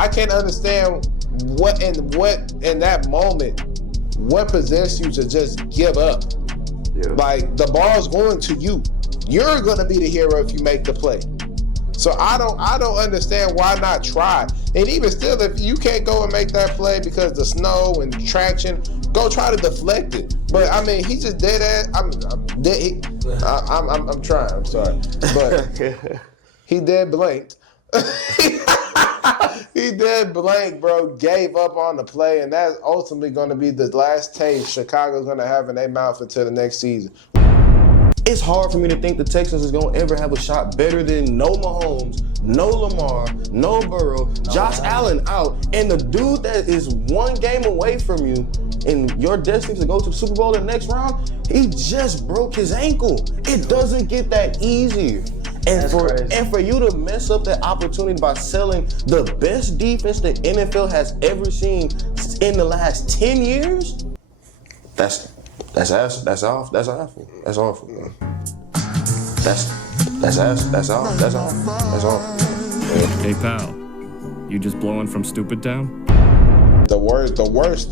I can't understand what in that moment, what possessed you to just give up. Yeah. Like, the ball's going to you. You're gonna be the hero if you make the play. So I don't understand why not try. And even still, if you can't go and make that play because the snow and traction, go try to deflect it. But I mean, he just did that. I'm trying. I'm sorry, but he dead blanked. He dead blank, bro. Gave up on the play, and that's ultimately going to be the last taste Chicago's going to have in their mouth until the next season. It's hard for me to think the Texans is going to ever have a shot better than no Mahomes, no Lamar, no Burrow, Josh Allen out, and the dude that is one game away from you and your destiny to go to the Super Bowl in the next round, he just broke his ankle. It doesn't get that easier. And for you to mess up that opportunity by selling the best defense the NFL has ever seen in the last 10 years, that's awful. That's awful. That's awful. Hey pal, you just blowing from Stupid Town? The worst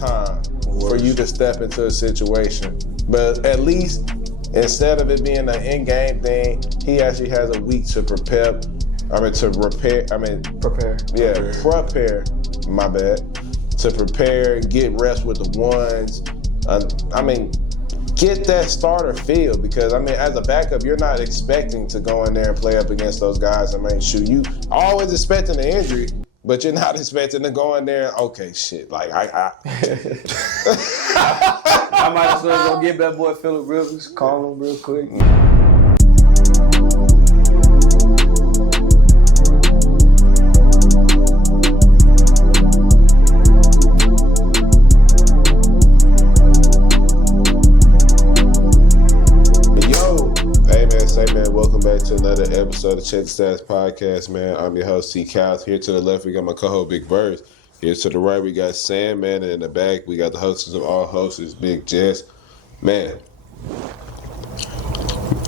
time for you to step into a situation. But at least instead of it being an in-game thing, he actually has a week to prepare. Prepare. My bad. To prepare, get rest with the ones. Get that starter feel, because as a backup, you're not expecting to go in there and play up against those guys. You always expecting an injury, but you're not expecting to go in there. Okay, shit. Like I might as well go get that boy Phillip Rivers, call him real quick. Welcome back to another episode of Check the Stats Podcast, man. I'm your host, T. Cows. Here to the left, we got my co-host, Big Birds. Here to the right, we got Sam, man. And in the back, we got the hostess of all hosts, Big Jess. Man,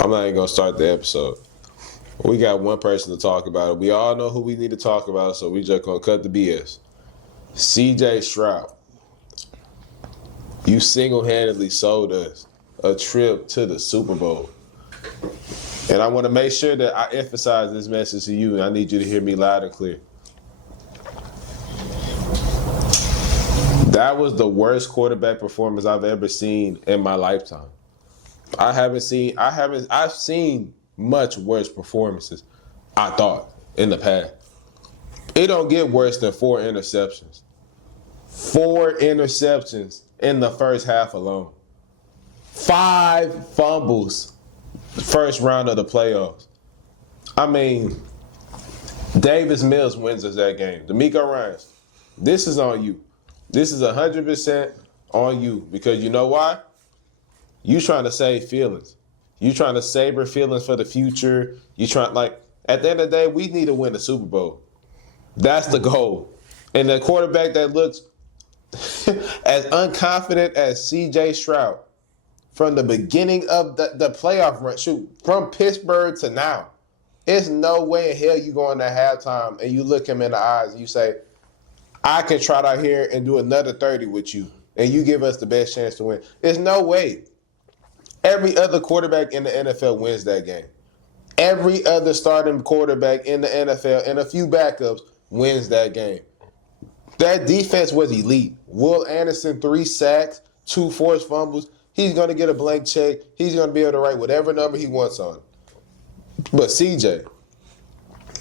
I'm not even going to start the episode. We got one person to talk about it. We all know who we need to talk about, so we just going to cut the BS. C.J. Stroud. You single-handedly sold us a trip to the Super Bowl. And I want to make sure that I emphasize this message to you, and I need you to hear me loud and clear. That was the worst quarterback performance I've ever seen in my lifetime. I've seen much worse performances, I thought, in the past. It don't get worse than 4 interceptions. 4 interceptions in the first half alone. 5 fumbles. First round of the playoffs. Davis Mills wins us that game. D'Amico Ryans, this is on you. This is 100% on you, because you know why? You trying to save feelings. You trying to savor feelings for the future. You trying, at the end of the day, we need to win the Super Bowl. That's the goal. And the quarterback that looks as unconfident as C.J. Stroud, from the beginning of the playoff run, from Pittsburgh to now, there's no way in hell you go into halftime and you look him in the eyes and you say, I can trot out here and do another 30 with you, and you give us the best chance to win. There's no way. Every other quarterback in the NFL wins that game. Every other starting quarterback in the NFL and a few backups wins that game. That defense was elite. Will Anderson, 3 sacks, 2 forced fumbles. He's going to get a blank check. He's going to be able to write whatever number he wants on it. But CJ,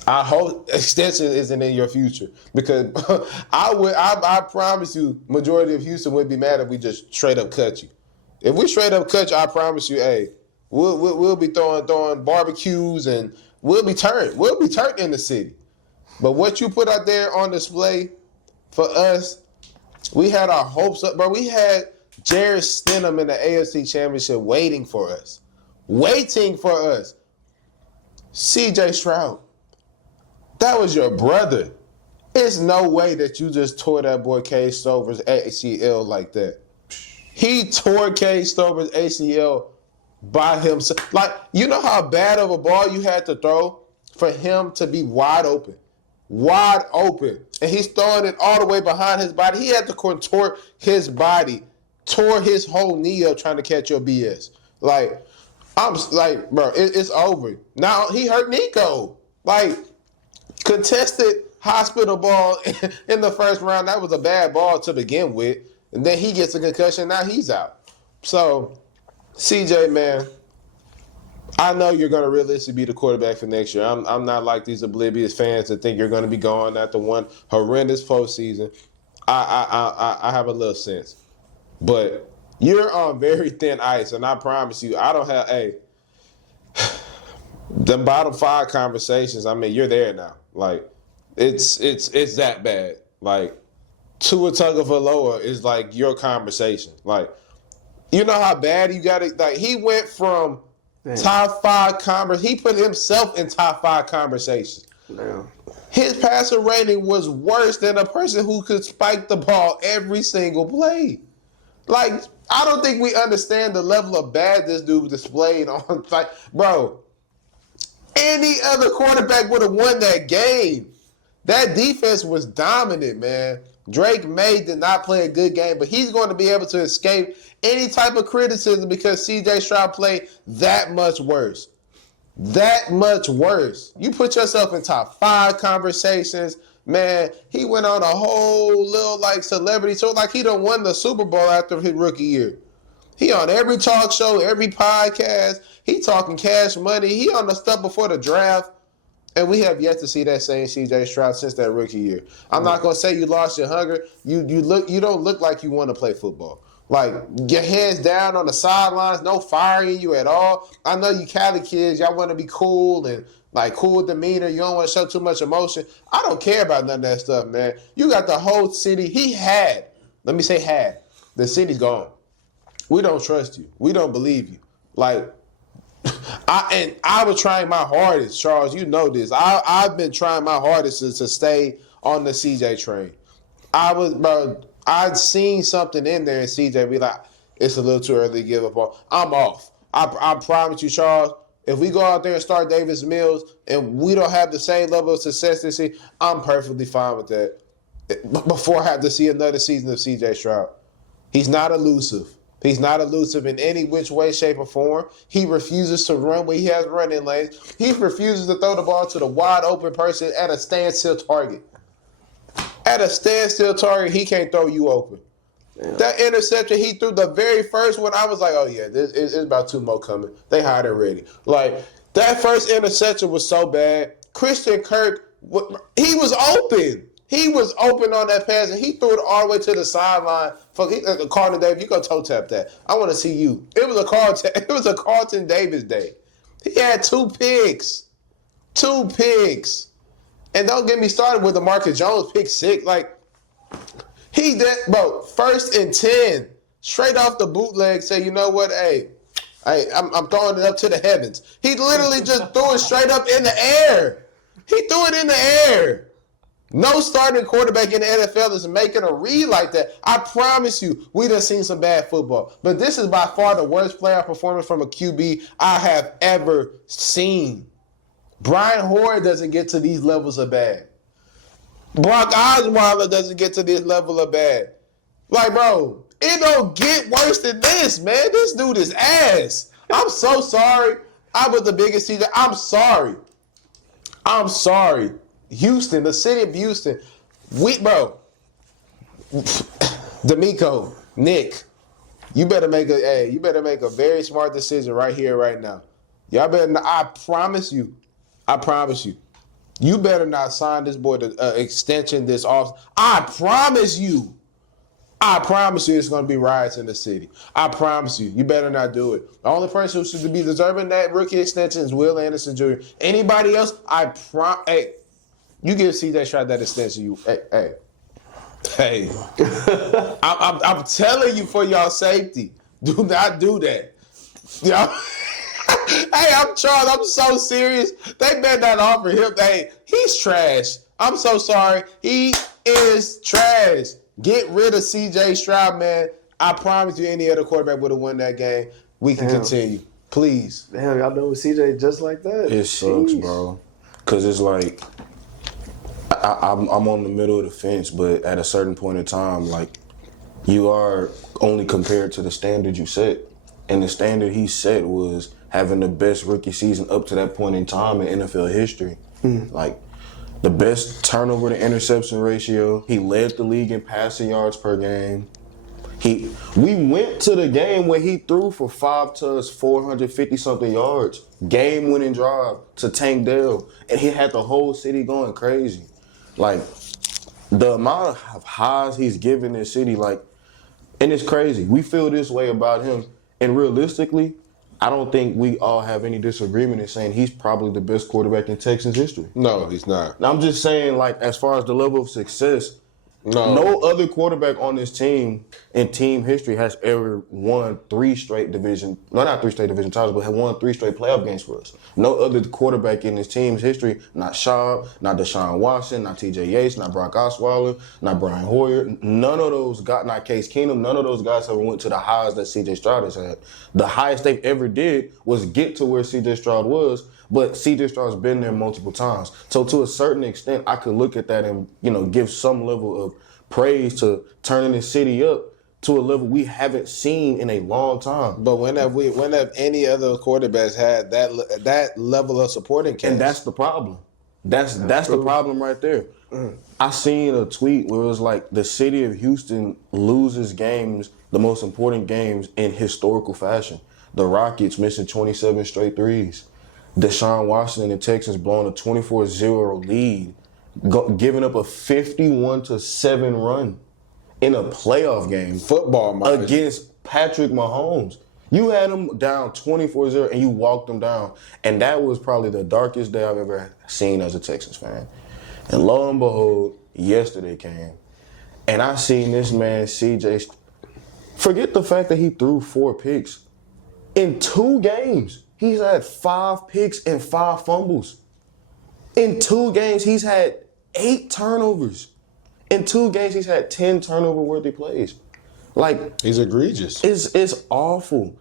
I hope extension isn't in your future, because I promise you, majority of Houston would be mad if we just straight up cut you. If we straight up cut you, I promise you, hey, we'll be throwing barbecues, and we'll be turned in the city. But what you put out there on display for us, we had our hopes up, bro. We had Jared Stidham in the AFC Championship waiting for us. C.J. Stroud, that was your brother. There's no way that you just tore that boy Cade Stover's ACL like that. He tore Cade Stover's ACL by himself. You know how bad of a ball you had to throw for him to be wide open? wide open, and he's throwing it all the way behind his body. He had to contort his body, tore his whole knee up trying to catch your BS. Like, I'm like, bro, it's over. Now he hurt Nico. Like, contested hospital ball in the first round. That was a bad ball to begin with. And then he gets a concussion. Now he's out. So, CJ, man, I know you're going to realistically be the quarterback for next year. I'm not like these oblivious fans that think you're going to be gone after one horrendous postseason. I have a little sense. But you're on very thin ice, and I promise you, I don't have the bottom 5 conversations. I mean, you're there now. Like, it's that bad. Like, Tua Tagovailoa is like your conversation. Like, you know how bad you got it. Like, he went from top 5 he put himself in top 5 conversations. Damn. His passer rating was worse than a person who could spike the ball every single play. Like, I don't think we understand the level of bad this dude displayed on. Like, bro, any other quarterback would have won that game. That defense was dominant, man. Drake May did not play a good game, but he's going to be able to escape any type of criticism because C.J. Stroud played that much worse. That much worse. You put yourself in top 5 conversations. Man, he went on a whole little like celebrity tour, like he done won the Super Bowl after his rookie year. He on every talk show, every podcast. He talking cash money. He on the stuff before the draft. And we have yet to see that same C.J. Stroud since that rookie year. I'm not gonna say you lost your hunger. You don't look like you want to play football. Like, your hands down on the sidelines, no firing you at all. I know you Cali kids, y'all want to be cool and like cool demeanor. You don't want to show too much emotion. I don't care about none of that stuff, man. You got the whole city. Let me say had. The city's gone. We don't trust you. We don't believe you. Like, I was trying my hardest, Charles. You know this. I've been trying my hardest to stay on the CJ train. I'd seen something in there, and CJ be like, it's a little too early to give up on. I'm off. I promise you, Charles, if we go out there and start Davis Mills and we don't have the same level of success this year, I'm perfectly fine with that. Before I have to see another season of CJ Stroud. He's not elusive. He's not elusive in any which way, shape, or form. He refuses to run where he has running lanes. He refuses to throw the ball to the wide open person at a standstill target. At a standstill target, he can't throw you open. Yeah. That interception he threw, the very first one, I was like, oh yeah, it's about 2 more coming. They hide it ready. Like, that first interception was so bad. Christian Kirk, he was open. He was open on that pass, and he threw it all the way to the sideline. Carlton Davis, you go toe tap that. I want to see you. It was a Carlton Davis day. He had 2 picks. 2 picks. And don't get me started with the Marcus Jones pick 6. Like, he did, bro, 1st and 10. Straight off the bootleg, say, you know what, hey, I'm throwing it up to the heavens. He literally just threw it straight up in the air. He threw it in the air. No starting quarterback in the NFL is making a read like that. I promise you, we done seen some bad football. But this is by far the worst playoff performance from a QB I have ever seen. Brian Hoyer doesn't get to these levels of bad. Brock Osweiler doesn't get to this level of bad. Like, bro, it don't get worse than this, man. This dude is ass. I'm so sorry. I was the biggest season. I'm sorry. Houston, the city of Houston, D'Amico, Nick, you better make a very smart decision right here, right now. Y'all better. I promise you, you better not sign this boy to extension this off. I promise you, it's gonna be riots in the city. I promise you, you better not do it. The only person who should be deserving that rookie extension is Will Anderson Jr. Anybody else, you give CJ Stroud that extension, hey. I'm telling you for y'all safety, do not do that. Y'all, hey, I'm Charles. I'm so serious. They better not offer him. Hey, he's trash. I'm so sorry. He is trash. Get rid of CJ Stroud, man. I promise you, any other quarterback would have won that game. We can continue, please. Damn, y'all done with CJ just like that. It sucks, bro. Because it's like, I'm on the middle of the fence, but at a certain point in time, like, you are only compared to the standard you set. And the standard he set was having the best rookie season up to that point in time in NFL history. Like, the best turnover to interception ratio. He led the league in passing yards per game. We went to the game where he threw for 5 touchdowns, 450-something yards, game-winning drive to Tank Dell, and he had the whole city going crazy. Like, the amount of highs he's given this city, like, and it's crazy. We feel this way about him, and realistically, I don't think we all have any disagreement in saying he's probably the best quarterback in Texans history. No, he's not. Now, I'm just saying, like, as far as the level of success, no other quarterback on this team in team history has ever won not 3 straight division titles, but have won 3 straight playoff games for us. No other quarterback in this team's history, not Schaub, not Deshaun Watson, not TJ Yates, not Brock Osweiler, not Brian Hoyer, none of those guys, not Case Keenum, none of those guys ever went to the highs that CJ Stroud has had. The highest they've ever did was get to where CJ Stroud was, but CJ Stroud's been there multiple times. So to a certain extent, I could look at that and, give some level of praise to turning the city up to a level we haven't seen in a long time. But when have any other quarterbacks had that level of supporting cast? And that's the problem. That's the problem right there. I seen a tweet where it was like the city of Houston loses games, the most important games in historical fashion. The Rockets missing 27 straight threes. Deshaun Watson and the Texans blowing a 24-0 lead, giving up a 51-7 run in a playoff game. Football against Patrick Mahomes. You had them down 24-0 and you walked them down. And that was probably the darkest day I've ever seen as a Texans fan. And lo and behold, yesterday came. And I seen this man, CJ, forget the fact that he threw 4 picks. In 2 games, he's had 5 picks and 5 fumbles. In 2 games, he's had 8 turnovers. In 2 games, he's had 10 turnover-worthy plays. Like, he's egregious. It's awful.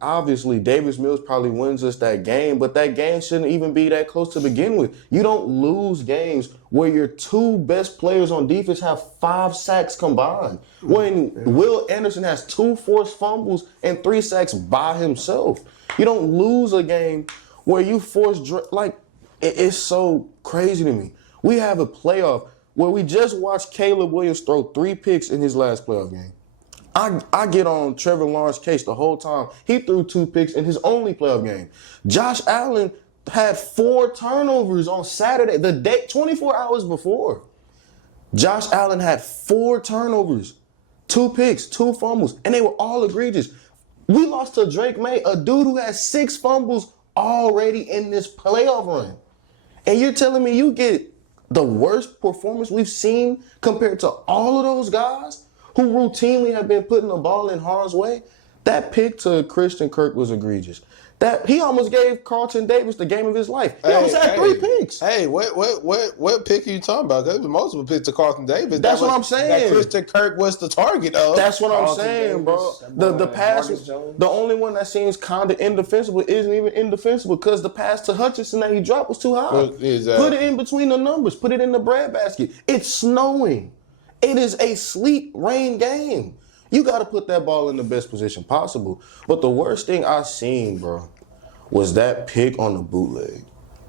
Obviously, Davis Mills probably wins us that game, but that game shouldn't even be that close to begin with. You don't lose games where your 2 best players on defense have 5 sacks combined. When Will Anderson has 2 forced fumbles and 3 sacks by himself. You don't lose a game where you force, it's so crazy to me. We have a playoff where we just watched Caleb Williams throw 3 picks in his last playoff game. I get on Trevor Lawrence's case the whole time. He threw 2 picks in his only playoff game. Josh Allen had 4 turnovers on Saturday, the day 24 hours before. Josh Allen had 4 turnovers, 2 picks, 2 fumbles, and they were all egregious. We lost to Drake May, a dude who has 6 fumbles already in this playoff run. And you're telling me you get the worst performance we've seen compared to all of those guys who routinely have been putting the ball in harm's way? That pick to Christian Kirk was egregious. That he almost gave Carlton Davis the game of his life. He almost had 3 picks. Hey, what pick are you talking about? There was multiple picks to Carlton Davis. That's what I'm saying. That Christian Kirk was the target of. That's what I'm saying, bro. The pass, the only one that seems kind of indefensible isn't even indefensible because the pass to Hutchinson that he dropped was too high. Exactly. Put it in between the numbers. Put it in the breadbasket. It's snowing. It is a sleet rain game. You got to put that ball in the best position possible. But the worst thing I seen, bro, was that pick on the bootleg.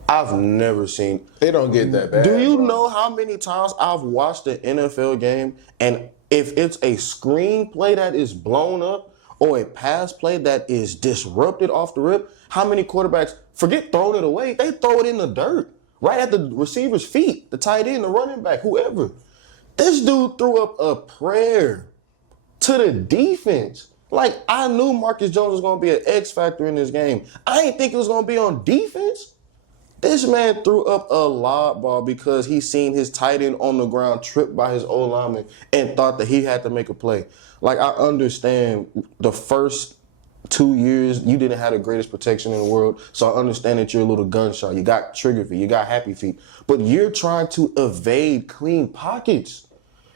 I've never seen. They don't get that bad. Do you bro. know how many times I've watched an NFL game and if it's a screenplay that is blown up or a pass play that is disrupted off the rip, how many quarterbacks, forget throwing it away, they throw it in the dirt, right at the receiver's feet, the tight end, the running back, whoever. This dude threw up a prayer to the defense. Like, I knew Marcus Jones was going to be an X factor in this game. I didn't think it was going to be on defense. This man threw up a lob ball because he seen his tight end on the ground tripped by his O-lineman and thought that he had to make a play. Like, I understand the first 2 years, you didn't have the greatest protection in the world, so I understand that you're a little gunshot. You got trigger feet, you got happy feet, but you're trying to evade clean pockets.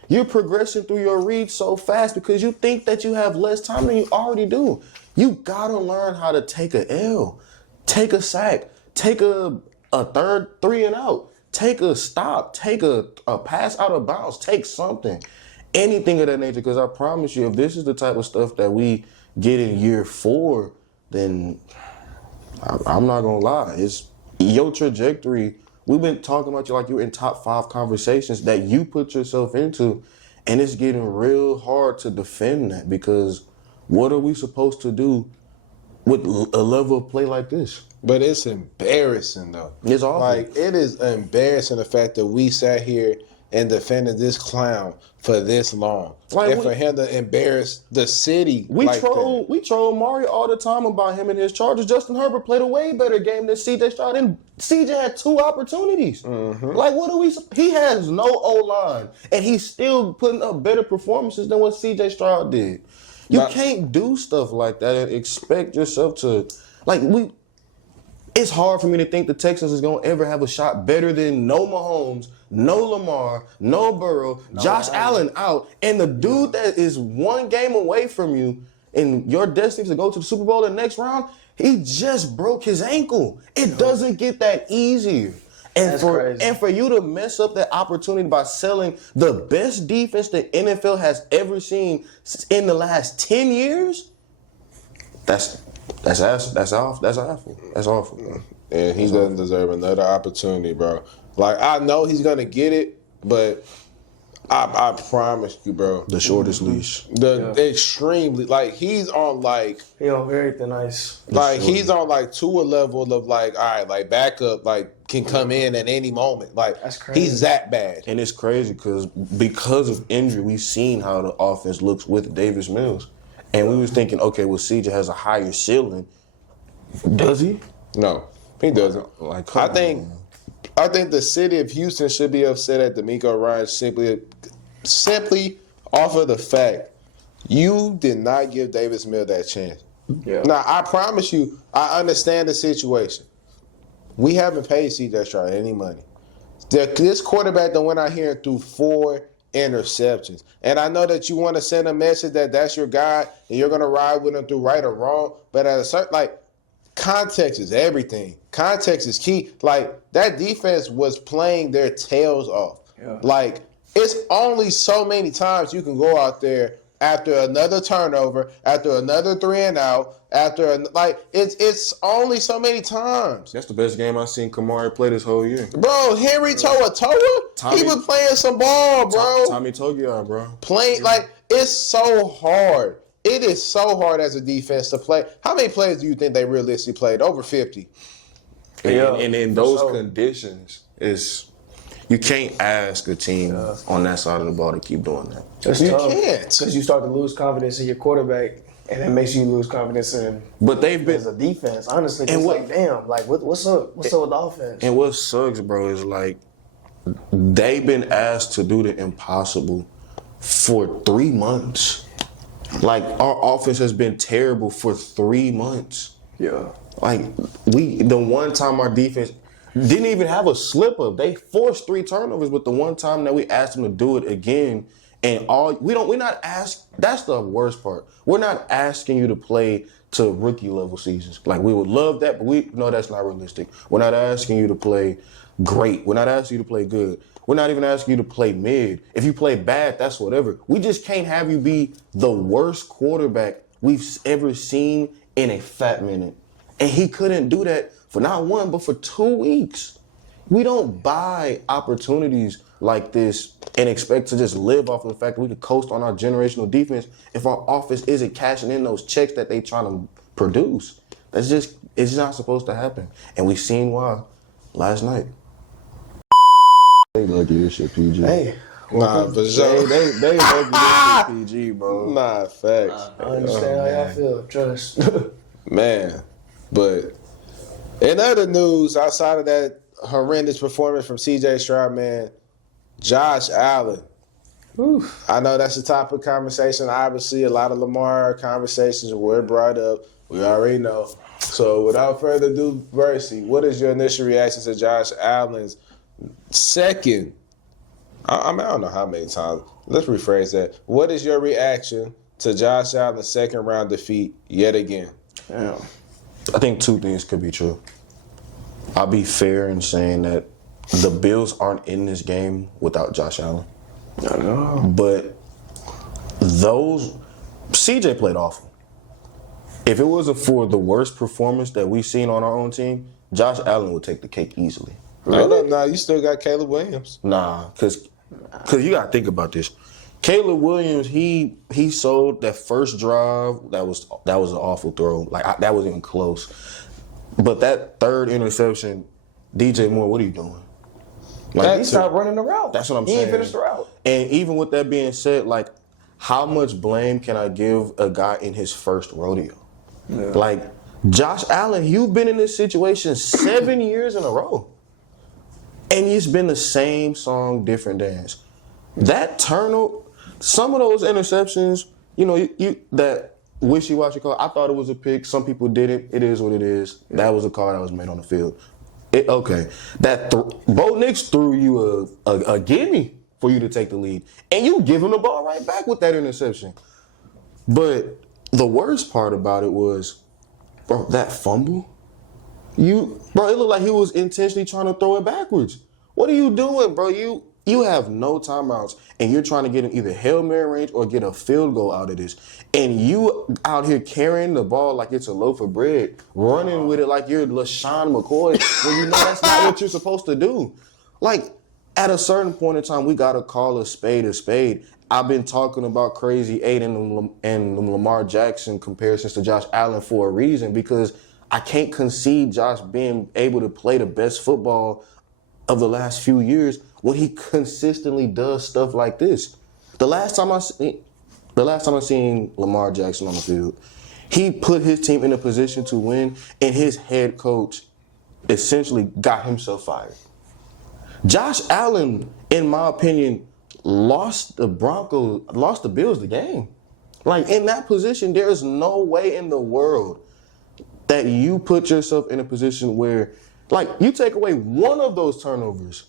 You're progressing through your reads so fast because you think that you have less time than you already do. You gotta learn how to take a L, take a sack, take a third 3 and out. take a stop, take a pass out of bounds, take something. Anything of that nature, because I promise you, if this is the type of stuff that we get in year 4, then I'm not gonna lie, it's your trajectory. We've been talking about you like you're in top 5 conversations that you put yourself into, and it's getting real hard to defend that, because what are we supposed to do with a level of play like this? But it's embarrassing, though. It's awful. Like, it is embarrassing the fact that we sat here and defended this clown for this long. Like, and for him to embarrass the city We like troll Mario all the time about him and his Chargers. Justin Herbert played a way better game than CJ Stroud, and CJ had 2 opportunities. Like, what do we? He has no O-line, and he's still putting up better performances than what CJ Stroud did. You can't do stuff like that and expect yourself to, it's hard for me to think the Texans is going to ever have a shot better than no Mahomes, no Lamar, no Burrow, Josh Allen out, and the dude that is 1 game away from you and your destiny to go to the Super Bowl in the next round, he just broke his ankle. It doesn't get that easier. And for you to mess up that opportunity by selling the best defense the NFL has ever seen in the last 10 years, that's awful. And he doesn't deserve another opportunity, bro. Like, I know he's going to get it, but I promise you, bro. The shortest leash. Extremely. Like, he's on, like... He on very thin ice. Like, he's on, like, to a level of, like, all right, like, backup, like, can come in at any moment. Like, that's crazy. He's that bad. And it's crazy because of injury, we've seen how the offense looks with Davis Mills. And we was thinking, okay, well, CJ has a higher ceiling. Does he? No, he doesn't. I think the city of Houston should be upset at DeMeco Ryan simply off of the fact you did not give Davis Mills that chance. Yeah. Now, I promise you, I understand the situation. We haven't paid C.J. Stroud any money. This quarterback that went out here and threw 4 interceptions. And I know that you want to send a message that that's your guy and you're going to ride with him through right or wrong. But at a certain, context is everything. Context is key. That defense was playing their tails off. Yeah. It's only so many times you can go out there after another turnover, after another 3 and out, it's only so many times. That's the best game I've seen Kamari play this whole year. Bro, Henry Toa, he was playing some ball, bro. Tommy Togiai, bro. Playing, it's so hard. It is so hard as a defense to play. How many plays do you think they realistically played? Over 50. And in those conditions, you can't ask a team on that side of the ball to keep doing that. You can't. Because you start to lose confidence in your quarterback, and it makes you lose confidence in as a defense. Honestly, it's what's up? What's up with the offense? And what sucks, bro, is they've been asked to do the impossible for 3 months. Our offense has been terrible for 3 months. Yeah. The one time our defense didn't even have a slip up. They forced 3 turnovers, but the one time that we asked them to do it again, and we're not asked. That's the worst part. We're not asking you to play to rookie level seasons. We would love that, but we know that's not realistic. We're not asking you to play great. We're not asking you to play good. We're not even asking you to play mid. If you play bad, that's whatever. We just can't have you be the worst quarterback we've ever seen in a fat minute. And he couldn't do that for not 1, but for 2 weeks. We don't buy opportunities like this and expect to just live off of the fact that we can coast on our generational defense if our offense isn't cashing in those checks that they trying to produce. It's not supposed to happen. And we seen why last night. They lucky this shit PG. Hey. Nah, for sure. They lucky this shit PG, bro. Nah, facts. I understand how y'all feel. Trust. Man. But in other news, outside of that horrendous performance from C.J. Stroud, man, Josh Allen. Oof. I know that's the topic of conversation. Obviously, a lot of Lamar conversations were brought up. We already know. So without further ado, Versi, what is your initial reaction to Josh Allen's second? I don't know how many times. Let's rephrase that. What is your reaction to Josh Allen's second round defeat yet again? Yeah. I think 2 things could be true. I'll be fair in saying that the Bills aren't in this game without Josh Allen. I know. But CJ played awful. If it wasn't for the worst performance that we've seen on our own team, Josh Allen would take the cake easily. No, you still got Caleb Williams. Nah, because you got to think about this. Caleb Williams, he sold that first drive. That was an awful throw. That wasn't even close. But that third interception, DJ Moore, what are you doing? He stopped running the route. That's what I'm saying. He didn't finish the route. And even with that being said, how much blame can I give a guy in his first rodeo? Yeah. Josh Allen, you've been in this situation 7 years in a row. And it's been the same song, different dance. That turnover, some of those interceptions, that wishy-washy call, I thought it was a pick. Some people didn't. It is what it is. Yeah. That was a call that was made on the field. Bo Nix threw you a gimme for you to take the lead. And you give him the ball right back with that interception. But the worst part about it was, bro, that fumble. It looked like he was intentionally trying to throw it backwards. What are you doing, bro? You have no timeouts, and you're trying to get in either Hail Mary range or get a field goal out of this. And you out here carrying the ball like it's a loaf of bread, running with it like you're LaShawn McCoy, when you know that's not what you're supposed to do. At a certain point in time, we got to call a spade a spade. I've been talking about Crazy 8 and Lamar Jackson comparisons to Josh Allen for a reason, because I can't concede Josh being able to play the best football of the last few years when he consistently does stuff like this. The last time I seen Lamar Jackson on the field, he put his team in a position to win, and his head coach essentially got himself fired. Josh Allen, in my opinion, lost the Bills the game. In that position, there is no way in the world that you put yourself in a position where, you take away one of those turnovers,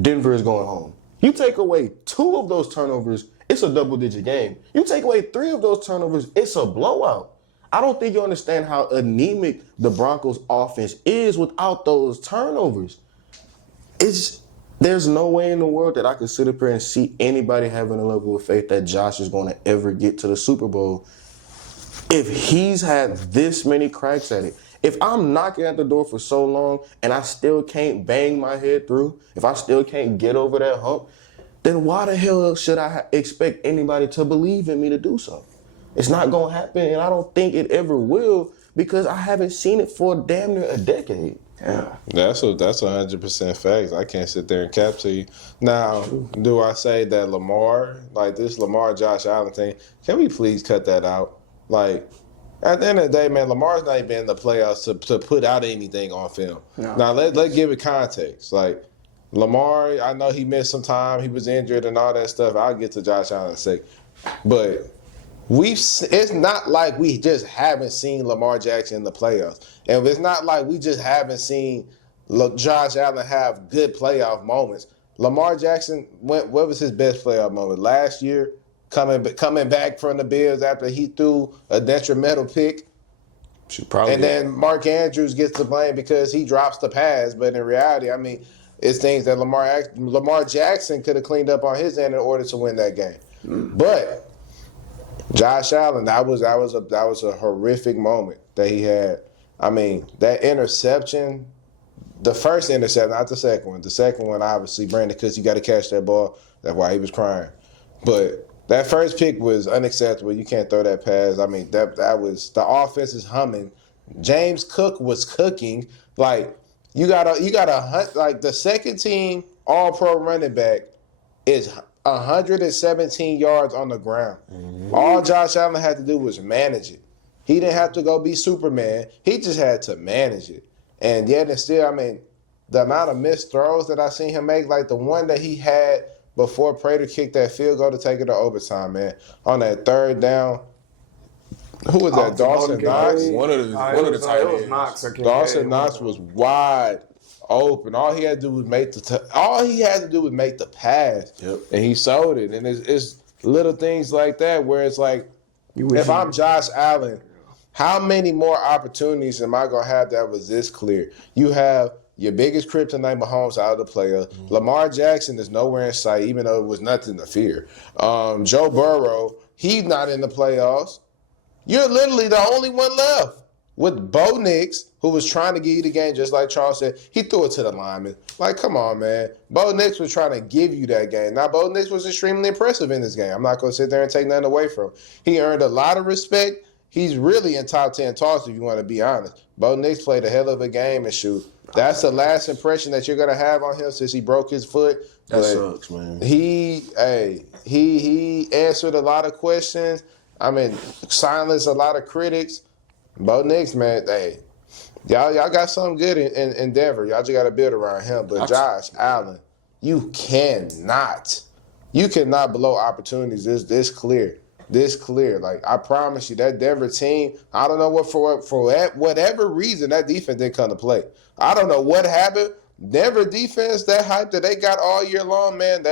Denver is going home. You take away two of those turnovers, it's a double-digit game. You take away three of those turnovers, it's a blowout. I don't think you understand how anemic the Broncos' offense is without those turnovers. There's no way in the world that I could sit up here and see anybody having a level of faith that Josh is going to ever get to the Super Bowl if he's had this many cracks at it. If I'm knocking at the door for so long and I still can't bang my head through, if I still can't get over that hump, then why the hell should I expect anybody to believe in me to do so? It's not going to happen, and I don't think it ever will, because I haven't seen it for damn near a decade. Yeah. That's 100% facts. I can't sit there and capture you. Now, do I say that this Lamar Josh Allen thing, can we please cut that out? At the end of the day, man, Lamar's not even in the playoffs to put out anything on film. No. Now, let's give it context. Lamar, I know he missed some time. He was injured and all that stuff. I'll get to Josh Allen in a second. But it's not like we just haven't seen Lamar Jackson in the playoffs. And it's not like we just haven't seen Josh Allen have good playoff moments. Lamar Jackson, what was his best playoff moment? Last year? Coming back from the Bills after he threw a detrimental pick. Then Mark Andrews gets the blame because he drops the pass. But in reality, it's things that Lamar Jackson could have cleaned up on his end in order to win that game. But Josh Allen, that was a horrific moment that he had. That interception, the first interception, not the second one. The second one, obviously, Brandon, because you got to catch that ball. That's why he was crying. But that first pick was unacceptable. You can't throw that pass. That was, the offense is humming. James Cook was cooking. You got a hunt. The second team All-Pro running back is 117 yards on the ground. Mm-hmm. All Josh Allen had to do was manage it. He didn't have to go be Superman. He just had to manage it. And yet and still, the amount of missed throws that I seen him make, the one that he had before Prater kicked that field goal to take it to overtime, man. On that third down, who was that? Dawson Knox? One of the tight ends. Dawson Knox was wide open. All he had to do was make the pass. Yep. And he sold it. And it's little things like that where it's if I'm Josh Allen, how many more opportunities am I gonna have that was this clear? You have Your biggest kryptonite, Mahomes, out of the player. Lamar Jackson is nowhere in sight, even though it was nothing to fear. Joe Burrow, he's not in the playoffs. You're literally the only one left. With Bo Nix, who was trying to give you the game, just like Charles said, he threw it to the lineman. Like, come on, man. Bo Nix was trying to give you that game. Now, Bo Nix was extremely impressive in this game. I'm not going to sit there and take nothing away from him. He earned a lot of respect. He's really in top 10 talks, if you want to be honest. Bo Nix played a hell of a game and shoot. That's the last impression that you're going to have on him since he broke his foot. That sucks, man. He answered a lot of questions. I mean, silenced a lot of critics. Bo Nix, man, hey, y'all got something good in Denver. Y'all just got to build around him. But Josh Allen, you cannot blow opportunities this clear. This clear. Like, I promise you, that Denver team, I don't know what for whatever reason, that defense didn't come to play. I don't know what happened. Denver defense, that hype that they got all year long, man,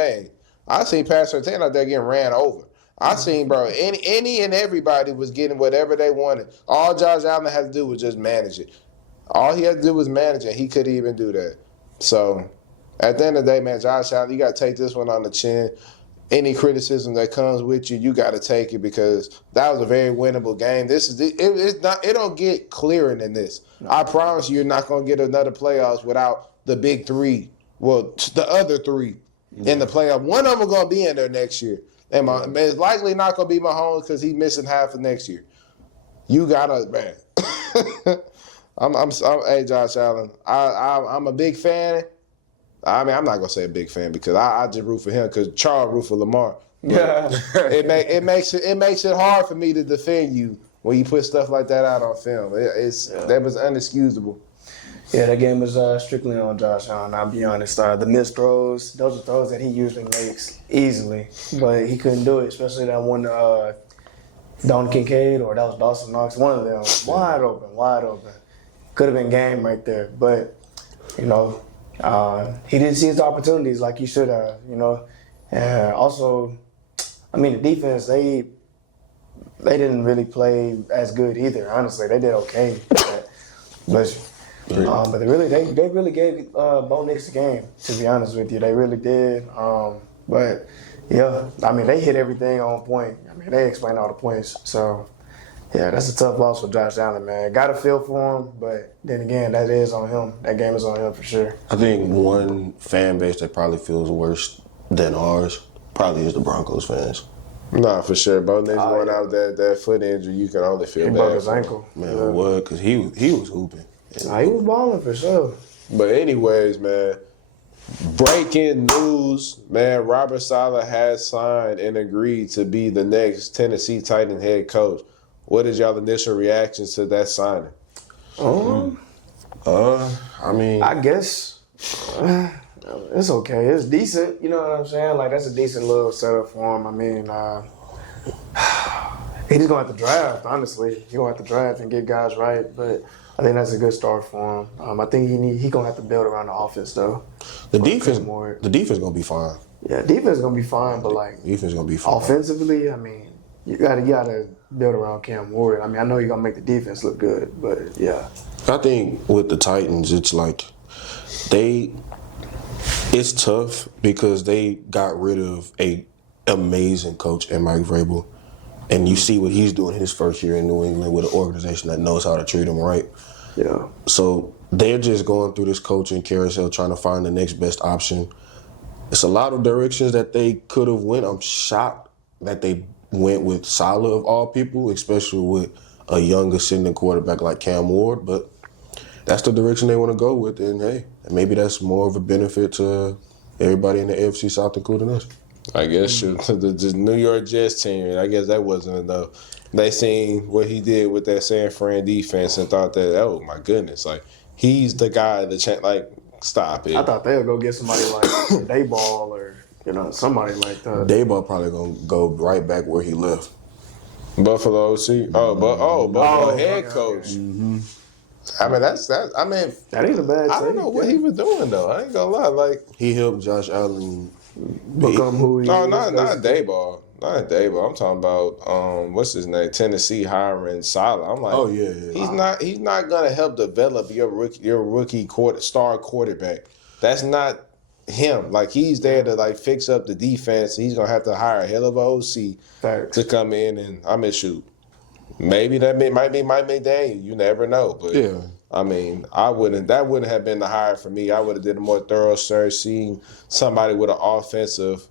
I seen Pat Surtain out there getting ran over. I seen, bro, any and everybody was getting whatever they wanted. All Josh Allen had to do was just manage it. All he had to do was manage it. He couldn't even do that. So, at the end of the day, man, Josh Allen, you got to take this one on the chin. Any criticism that comes with you got to take it because that was a very winnable game. It don't get clearer than this. I promise you're not going to get another playoffs without the big three. Well, the other three in the playoff. One of them going to be in there next year. And it's likely not going to be Mahomes because he's missing half of next year. You got to, man. Hey, Josh Allen, I'm a big fan. I mean, I'm not going to say a big fan because I just root for him because Charles root for Lamar. Yeah. it makes it hard for me to defend you when you put stuff like that out on film. That was inexcusable. Yeah, that game was strictly on Josh Allen, I'll be honest. The missed throws, those are throws that he usually makes easily, but he couldn't do it, especially that one Don Kincaid or that was Dawson Knox, one of them, wide open. Could have been game right there, but, you know, he didn't see his opportunities like he should have, you know. And also, I mean, the defense, they didn't really play as good either, honestly. They did okay. But they really gave Bo Nix the game, to be honest with you. They really did. But, yeah, I mean, they hit everything on point. I mean, they explained all the points. So, yeah, that's a tough loss for Josh Allen, man. Got to feel for him, but then again, that is on him. That game is on him for sure. I think one fan base that probably feels worse than ours probably is the Broncos fans. Nah, for sure. Bo Nix going out with that foot injury, you can only feel bad. He broke his ankle. Man, what? Because he was hooping. Nah, he was balling for sure. But anyways, man, breaking news, man, Robert Saleh has signed and agreed to be the next Tennessee Titan head coach. What is y'all initial reactions to that signing? I mean, I guess it's okay. It's decent. You know what I'm saying? Like, that's a decent little setup for him. I mean, he's going to have to draft, honestly. He's going to have to draft and get guys right. But I think that's a good start for him. I think he's going to have to build around the offense, though. The defense going to be fine. Yeah, defense is going to be fine, but, like, defense going to be fine. Offensively, I mean, you gotta build around Cam Ward. I mean, I know you're going to make the defense look good, but, yeah. I think with the Titans, it's like it's tough because they got rid of a amazing coach in Mike Vrabel. And you see what he's doing his first year in New England with an organization that knows how to treat him right. Yeah. So they're just going through this coaching carousel trying to find the next best option. It's a lot of directions that they could have went. I'm shocked that they went with Saleh of all people, especially with a young ascending quarterback like Cam Ward. But that's the direction they want to go with. And, hey, maybe that's more of a benefit to everybody in the AFC South, including us. I guess the New York Jets team, I guess that wasn't enough. They seen what he did with that San Fran defense and thought that, oh, my goodness, like, he's the guy that, like, stop it. I thought they would go get somebody like Dayball or, you know, somebody like that. Dayball probably going to go right back where he left. Buffalo OC? Buffalo head coach. Mm-hmm. I mean, that ain't a bad I don't know what he was doing, though. I ain't going to lie. Like, he helped Josh Allen become who he is. No, not Dayball. not Dabo. I'm talking about what's his name? Tennessee hiring Salah. I'm like, Oh, yeah. He's not gonna help develop your rookie star quarterback. That's not him. Like he's there to like fix up the defense. He's gonna have to hire a hell of a OC to come in and shoot. Maybe that might be Mike McDaniel. You never know. But Yeah. I mean, that wouldn't have been the hire for me. I would have did a more thorough search, seeing somebody with an offensive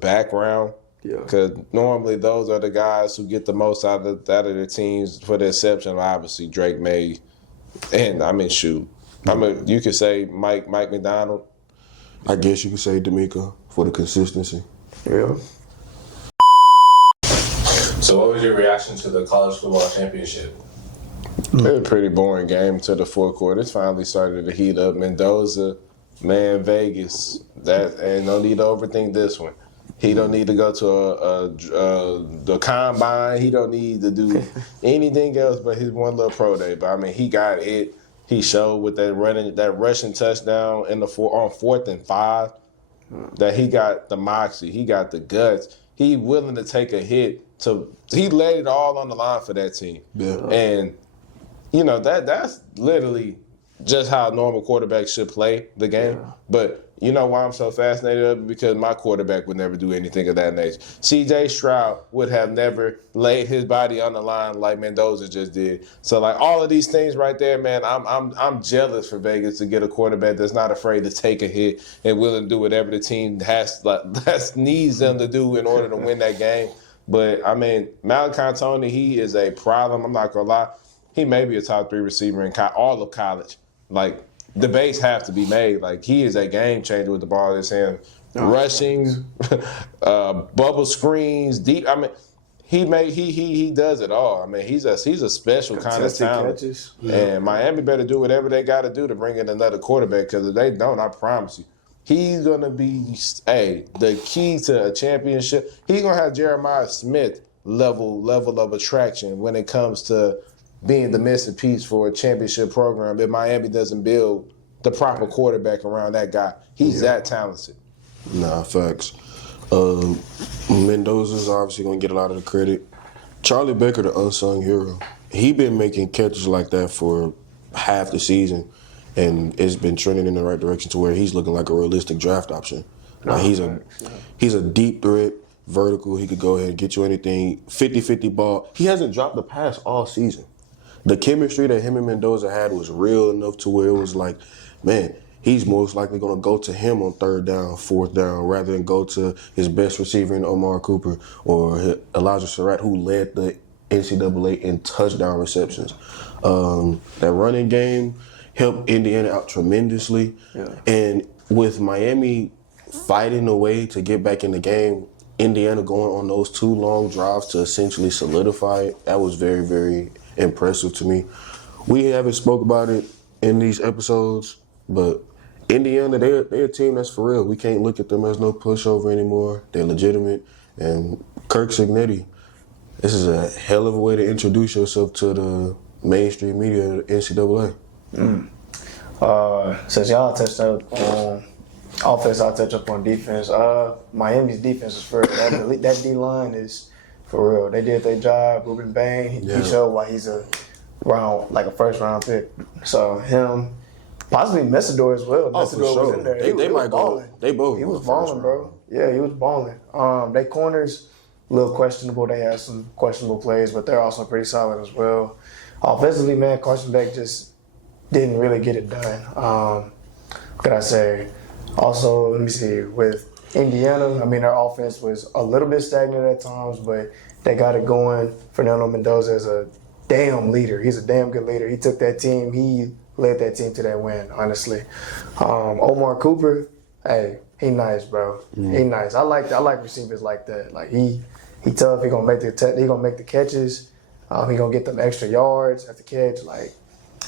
background. Yeah. Because normally those are the guys who get the most out of their teams, for the exception of obviously Drake May. And you could say Mike McDonald. I guess you could say D'Amico for the consistency. Yeah. So what was your reaction to the college football championship? It was a pretty boring game to the fourth quarter. It finally started to heat up. Mendoza, man, Vegas. And no need to overthink this one. He don't need to go to the combine. He don't need to do anything else but his one little pro day. But I mean, he got it. He showed with that rushing touchdown on 4th and 5 that he got the moxie. He got the guts. He willing to take a hit. He laid it all on the line for that team. Yeah. And that's literally just how normal quarterbacks should play the game. Yeah. But you know why I'm so fascinated with it? Because my quarterback would never do anything of that nature. C.J. Stroud would have never laid his body on the line like Mendoza just did. So like all of these things right there, man, I'm jealous for Vegas to get a quarterback that's not afraid to take a hit and willing to do whatever the team needs them to do in order to win that game. But I mean, Malachi Tony, he is a problem. I'm not gonna lie. He may be a top 3 receiver in all of college. Like, debates have to be made. Like, he is a game changer with the ball in his hand. Rushing, bubble screens, deep. I mean, he does it all. I mean, he's a special kind of talent. Catches. And Miami better do whatever they got to do to bring in another quarterback, because if they don't, I promise you, he's going to be the key to a championship. He's going to have Jeremiah Smith level of attraction when it comes to being the missing piece for a championship program if Miami doesn't build the proper quarterback around that guy. He's that talented. Nah, facts. Mendoza's obviously going to get a lot of the credit. Charlie Baker, the unsung hero, he been making catches like that for half the season, and it's been trending in the right direction to where he's looking like a realistic draft option. Like he's a deep threat, vertical. He could go ahead and get you anything. 50-50 ball. He hasn't dropped a pass all season. The chemistry that him and Mendoza had was real enough to where it was like, man, he's most likely going to go to him on 3rd down, 4th down, rather than go to his best receiver in Omar Cooper or Elijah Surratt, who led the NCAA in touchdown receptions. That running game helped Indiana out tremendously. Yeah. And with Miami fighting a way to get back in the game, Indiana going on those 2 long drives to essentially solidify it, that was very, very impressive to me. We haven't spoke about it in these episodes, but Indiana, they're a team that's for real. We can't look at them as no pushover anymore. They're legitimate. And Kirk Cignetti, this is a hell of a way to introduce yourself to the mainstream media, the NCAA. Since y'all touched up on offense, I'll touch up on defense. Miami's defense is for real. That D-line is for real. They did their job. Ruben Bain, he showed why he's a 1st round pick. So him, possibly Messidor as well. Messidor was in there. They might go. They both. He was balling, bro. Yeah, he was balling. They corners, a little questionable. They had some questionable plays, but they're also pretty solid as well. Offensively, man, Carson Beck just didn't really get it done. What could I say? Also, let me see, with Indiana, I mean, their offense was a little bit stagnant at times, but they got it going. Fernando Mendoza is a damn leader. He's a damn good leader. He took that team. He led that team to that win, honestly. Omar Cooper, hey, he nice, bro. He nice. I like receivers like that. Like he tough. He gonna make the catches. He gonna get them extra yards at the catch. Like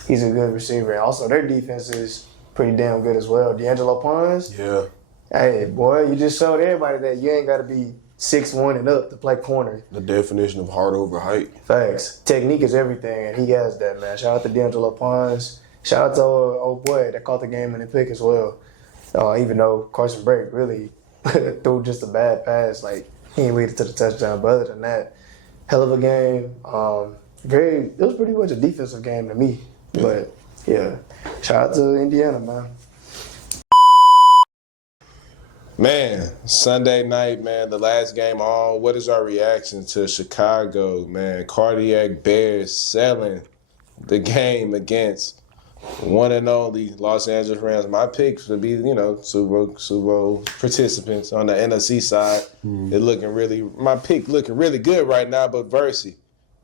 he's a good receiver. And also, their defense is pretty damn good as well. D'Angelo Pons. Yeah. Hey, boy, you just showed everybody that you ain't got to be 6'1" and up to play corner. The definition of heart over height. Facts. Technique is everything, and he has that, man. Shout out to D'Angelo Pons. Shout out to old boy that caught the game in the pick as well. Even though Carson Brake really threw just a bad pass. Like, He ain't made it to the touchdown. But other than that, hell of a game. It was pretty much a defensive game to me. Yeah. But yeah, shout out to Indiana, man. Man, Sunday night, man, the last game on. What is our reaction to Chicago, man? Cardiac Bears selling the game against one and only Los Angeles Rams. My picks would be, Super Bowl participants on the NFC side. My pick looking really good right now, but Versi.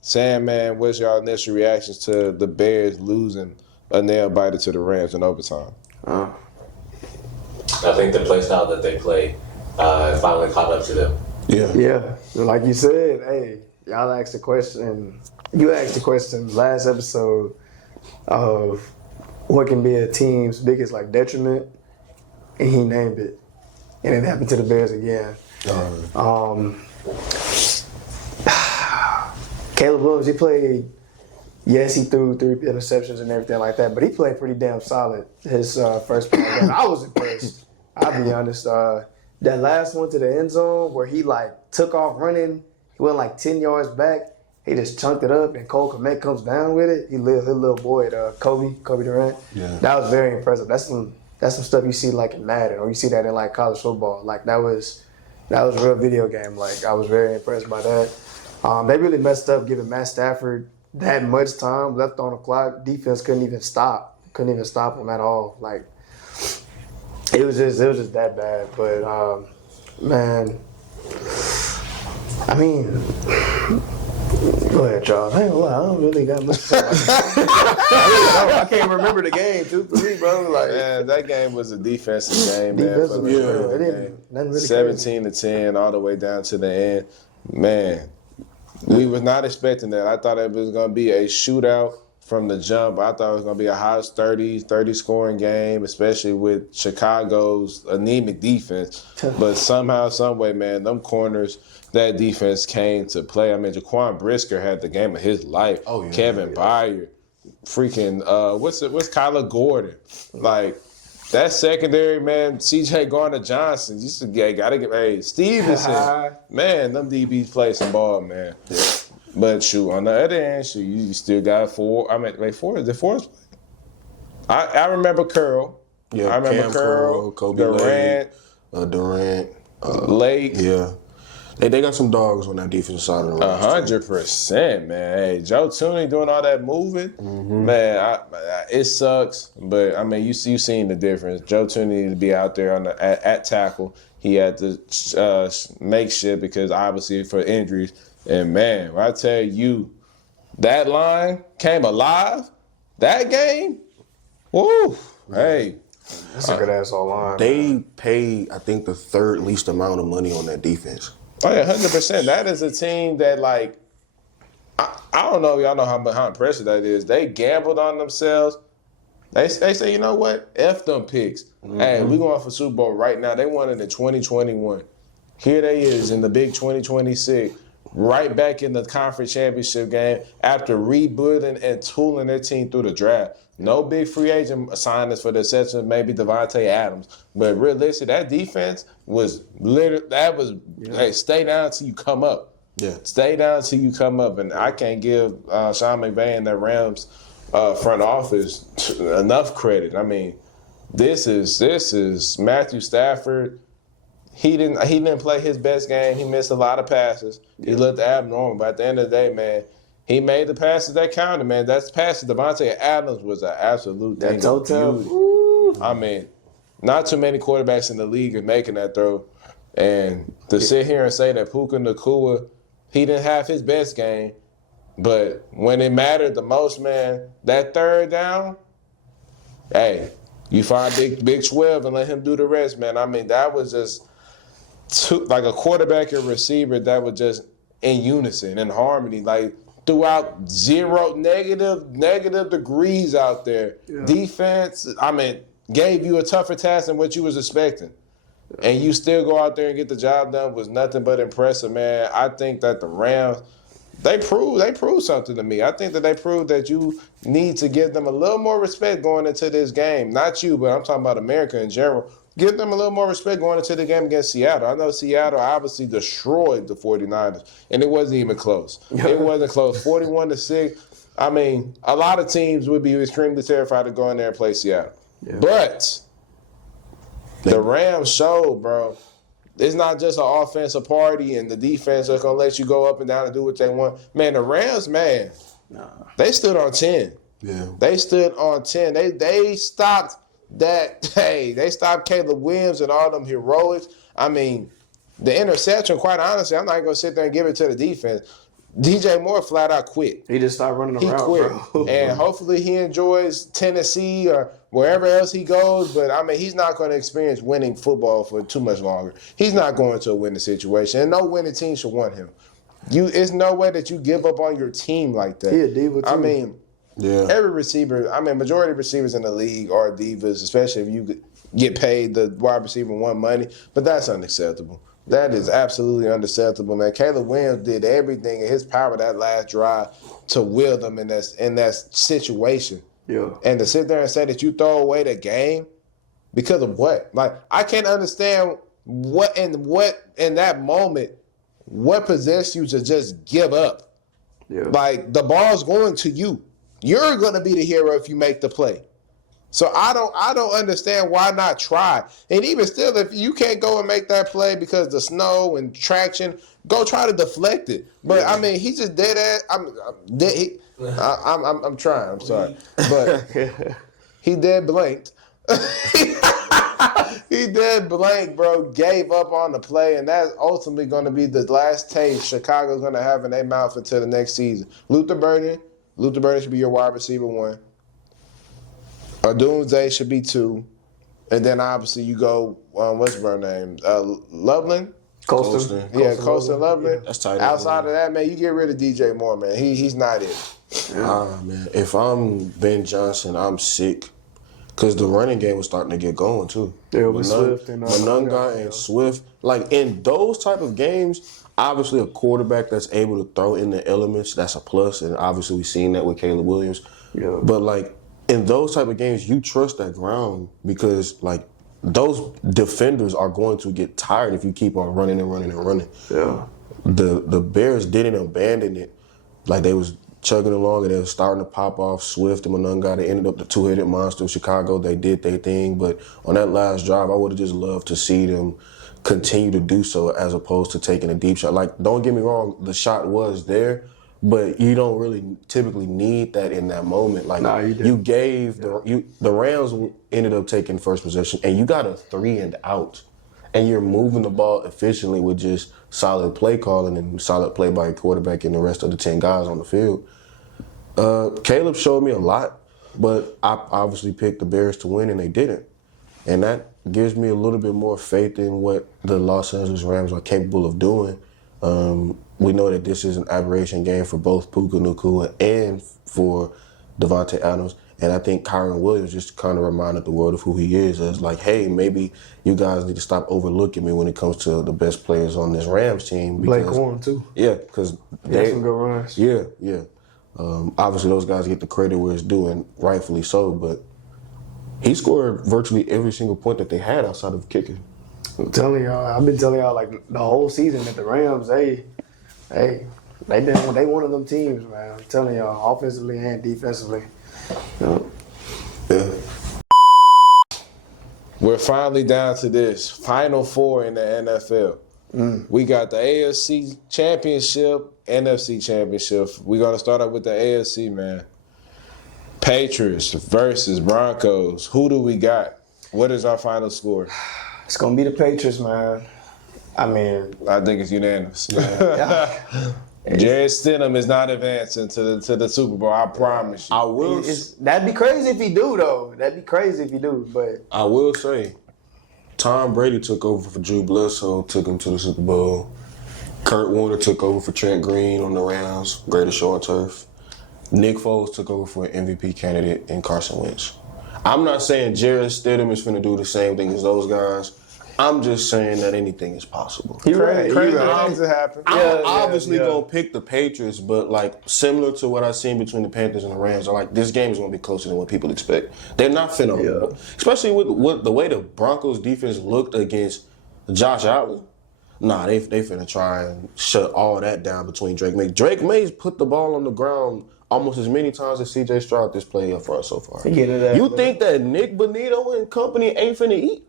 Sam, man, what's y'all initial reactions to the Bears losing a nail biter to the Rams in overtime? I think the play style that they play finally caught up to them. Yeah. Yeah, like you said, hey, y'all asked the question. You asked the question last episode of what can be a team's biggest detriment, and he named it, and it happened to the Bears again. Caleb Williams, he played. Yes, he threw 3 interceptions and everything like that, but he played pretty damn solid his first game. I was impressed. I'll be honest. That last one to the end zone where he took off running, he went 10 yards back. He just chunked it up, and Cole Kmet comes down with it. He his little boy, Kobe Durant. Yeah. That was very impressive. That's some stuff you see in Madden, or you see that in college football. That was a real video game. I was very impressed by that. They really messed up giving Matt Stafford that much time left on the clock. Defense couldn't even stop him at all. It was just that bad. But man, I mean, go ahead, Charles. I ain't gonna lie, I don't really got much to say. I can't remember the game, truth to me, bro. Man, that game was a defensive game, man. Defensive, Yeah. it didn't nothing really 17-10 all the way down to the end. Man, we was not expecting that. I thought it was going to be a shootout from the jump. I thought it was going to be a high 30 scoring game, especially with Chicago's anemic defense. But somehow, some way, man, them corners, that defense came to play. I mean, Jaquan Brisker had the game of his life. Oh, yeah. Kevin Byard, freaking, what's Kyler Gordon? That secondary, man, C.J. Garner-Johnson, gotta get, Stevenson, man, them DBs play some ball, man. Yeah. But shoot, on the other hand, you still got 4. I mean, 4 is the 4th. I remember Curl. Yeah, I remember Cam Curl, Kobe Durant, Lake. Yeah. They got some dogs on that defensive side of the line. 100%, man. Hey, Joe Tooney doing all that moving, man. It sucks, but I mean, you seen the difference. Joe Tooney needed to be out there at tackle. He had to make shit because obviously for injuries. And man, when I tell you, that line came alive. That game, woo, hey. That's a good ass all line. They paid, I think, the 3rd least amount of money on that defense. Oh yeah, 100%. That is a team that I don't know if y'all know how impressive that is. They gambled on themselves. They say, you know what? F them picks. Hey, we going for Super Bowl right now. They won it in 2021. Here they is in the big 2026. Right back in the conference championship game after rebuilding and tooling their team through the draft. No big free agent signings for the exception, maybe Devontae Adams. But realistically, that defense was hey, stay down till you come up. Yeah. Stay down till you come up. And I can't give Sean McVay and the Rams front office enough credit. I mean, this is Matthew Stafford. He didn't play his best game. He missed a lot of passes. He looked abnormal. But at the end of the day, man, he made the passes that counted, man. That's passes. Devontae Adams was an absolute thing of beauty. I mean, not too many quarterbacks in the league are making that throw. And to sit here and say that Puka Nacua, he didn't have his best game, but when it mattered the most, man, that 3rd down, hey, you find Big 12 and let him do the rest, man. I mean, that was just a quarterback and receiver that was just in unison, in harmony, throughout negative degrees out there. Yeah. Defense, I mean, gave you a tougher task than what you was expecting. And you still go out there and get the job done was nothing but impressive, man. I think that the Rams, they proved something to me. I think that they proved that you need to give them a little more respect going into this game. Not you, but I'm talking about America in general. give them a little more respect going into the game against Seattle. I know Seattle obviously destroyed the 49ers, and it wasn't even close. It wasn't close. 41-6. I mean, a lot of teams would be extremely terrified to go in there and play Seattle. Yeah. But the Rams showed, bro, it's not just an offensive party and the defense is going to let you go up and down and do what they want. Man, the Rams, man, they stood on 10. Yeah. They stood on 10. They stopped that. Hey, they stopped Caleb Williams and all them heroics. I mean, the interception, quite honestly, I'm not going to sit there and give it to the defense. DJ Moore flat out quit. He just stopped running around. He quit. Bro. And hopefully he enjoys Tennessee or wherever else he goes. But, I mean, he's not going to experience winning football for too much longer. He's not going to a winning situation. And no winning team should want him. It's no way that you give up on your team like that. He a diva, too. I mean, every receiver, majority of receivers in the league are divas, especially if you get paid the wide receiver one money. But that's unacceptable. That is absolutely unacceptable, man. Caleb Williams did everything in his power that last drive to will them in that situation. Yeah. And to sit there and say that you throw away the game because of what? Like, I can't understand what in that moment, what possessed you to just give up. Yeah. Like, the ball's going to you. You're going to be the hero if you make the play. So I don't understand why not try. And even still, if you can't go and make that play because the snow and traction, go try to deflect it. But I mean, he just did that. I'm trying. I'm sorry, but he dead blanked. He dead blank, bro. Gave up on the play, and that's ultimately going to be the last taste Chicago's going to have in their mouth until the next season. Luther Burden should be your wide receiver one. Doomsday should be 2. And then obviously you go, what's her name? Loveland? Colston. Yeah, Colston Loveland. That's tight. Outside of that, man, you get rid of DJ Moore, man. He's not it. Man. If I'm Ben Johnson, I'm sick. Because the running game was starting to get going, too. Yeah, with Swift and Monunga and Swift. Like, in those type of games, obviously a quarterback that's able to throw in the elements, that's a plus. And obviously we've seen that with Caleb Williams. Yeah. But, like, in those type of games, you trust that ground because, like, those defenders are going to get tired if you keep on running and running and running. Yeah. The Bears didn't abandon it. Like, they was chugging along and they was starting to pop off. Swift and Monunga, they ended up the two-headed monster of Chicago. They did their thing. But on that last drive, I would have just loved to see them continue to do so as opposed to taking a deep shot. Like, don't get me wrong, the shot was there. But you don't really typically need that in that moment. Like, you gave the Rams ended up taking first possession, and you got a 3 and out, and you're moving the ball efficiently with just solid play calling and solid play by your quarterback and the rest of the 10 guys on the field. Caleb showed me a lot, but I obviously picked the Bears to win, and they didn't. And that gives me a little bit more faith in what the Los Angeles Rams are capable of doing. We know that this is an aberration game for both Puka Nacua and for Devontae Adams. And I think Kyron Williams just kind of reminded the world of who he is as like, hey, maybe you guys need to stop overlooking me when it comes to the best players on this Rams team. Blake Horn, too. Yeah, because they had some good runs. Yeah. Obviously, those guys get the credit where it's due, and rightfully so. But he scored virtually every single point that they had outside of kicking. I'm telling y'all, I've been telling y'all like the whole season that the Rams, they one of them teams, man. I'm telling y'all, offensively and defensively. Yeah. We're finally down to this Final Four in the NFL. We got the AFC Championship, NFC Championship. We're going to start out with the AFC, man. Patriots versus Broncos. Who do we got? What is our final score? It's going to be the Patriots, man. I mean, I think it's unanimous. Yeah. Jared Stidham is not advancing to the Super Bowl. I promise you. I will. That'd be crazy if he do, though. That'd be crazy if he do. But I will say, Tom Brady took over for Drew Bledsoe, took him to the Super Bowl. Kurt Warner took over for Trent Green on the Rams, greatest show on turf. Nick Foles took over for an MVP candidate in Carson Wentz. I'm not saying Jared Stidham is finna do the same thing as those guys, I'm just saying that anything is possible. You're right. Crazy You're right. things that happen. I'm obviously gonna pick the Patriots, but like similar to what I've seen between the Panthers and the Rams, like this game is gonna be closer than what people expect. They're not finna, especially with the way the Broncos defense looked against Josh Allen. Nah, they finna try and shut all that down between Drake May. Drake May's put the ball on the ground almost as many times as C.J. Stroud this play up for us so far. You think that Nick Bonito and company ain't finna eat?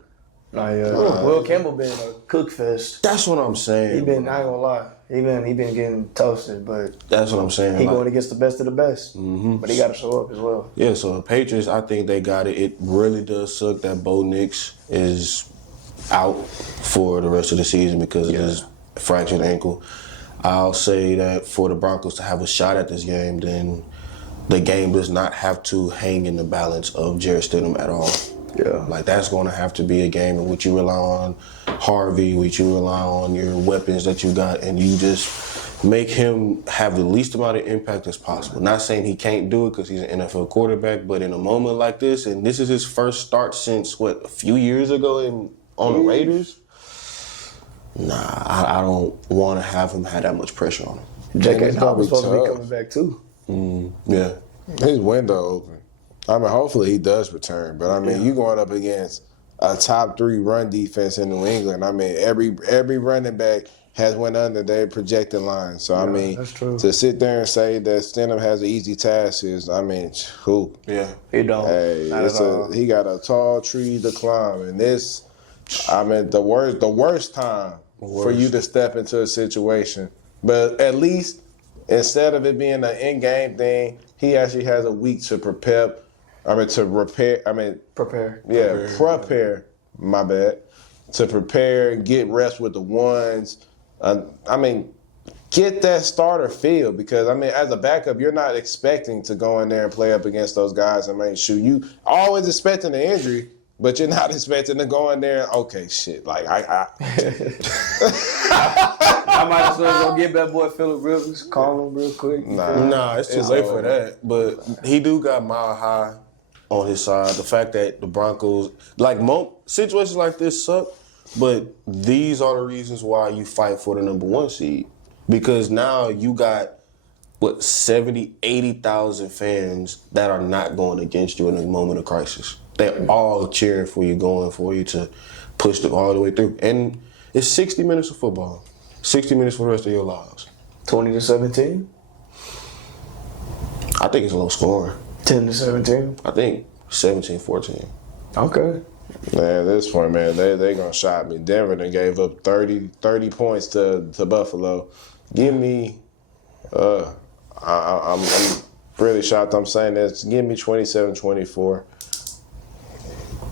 Will Campbell been a cook fest. That's what I'm saying. I ain't gonna lie. He been getting toasted, but that's what I'm saying. He going against the best of the best. Mm-hmm. But he got to show up as well. Yeah, so the Patriots, I think they got it. It really does suck that Bo Nix is out for the rest of the season because of his fractured ankle. I'll say that for the Broncos to have a shot at this game, then the game does not have to hang in the balance of Jarrett Stidham at all. Yeah. Like, that's going to have to be a game in which you rely on Harvey, which you rely on your weapons that you got, and you just make him have the least amount of impact as possible. Not saying he can't do it because he's an NFL quarterback, but in a moment like this, and this is his first start since, a few years ago on the Raiders? Nah, I don't want to have him have that much pressure on him. J.K. Dobbins was supposed to be coming back, too. Yeah. His window open. I mean, hopefully he does return. But, I mean, you going up against a top 3 run defense in New England. I mean, every running back has went under their projected line. So, I mean, to sit there and say that Stidham has an easy task is, I mean, who? Yeah. He don't. Hey, he got a tall tree to climb. And this, I mean, the worst time for you to step into a situation. But at least instead of it being an in-game thing, he actually has a week to prepare. Prepare. Yeah, prepare. My bad. To prepare, get rest with the ones. Get that starter feel because, as a backup, you're not expecting to go in there and play up against those guys. You always expecting an injury, but you're not expecting to go in there and, okay, shit. Like, I might as well go get that boy Phillip Rivers, call him real quick. Nah, it's too late for that. But he do got Mile High on his side. The fact that the Broncos, situations like this suck, but these are the reasons why you fight for the number 1 seed. Because now you got, 70, 80,000 fans that are not going against you in a moment of crisis. They're all cheering for you, going for you to push them all the way through. And it's 60 minutes of football. 60 minutes for the rest of your lives. 20-17? I think it's low scoring. 10-17? I think 17-14. Okay. Man, at this point, man, they gonna shot me. Denver done gave up 30 points to Buffalo. Give me, I'm really shocked I'm saying this. Give me 27-24.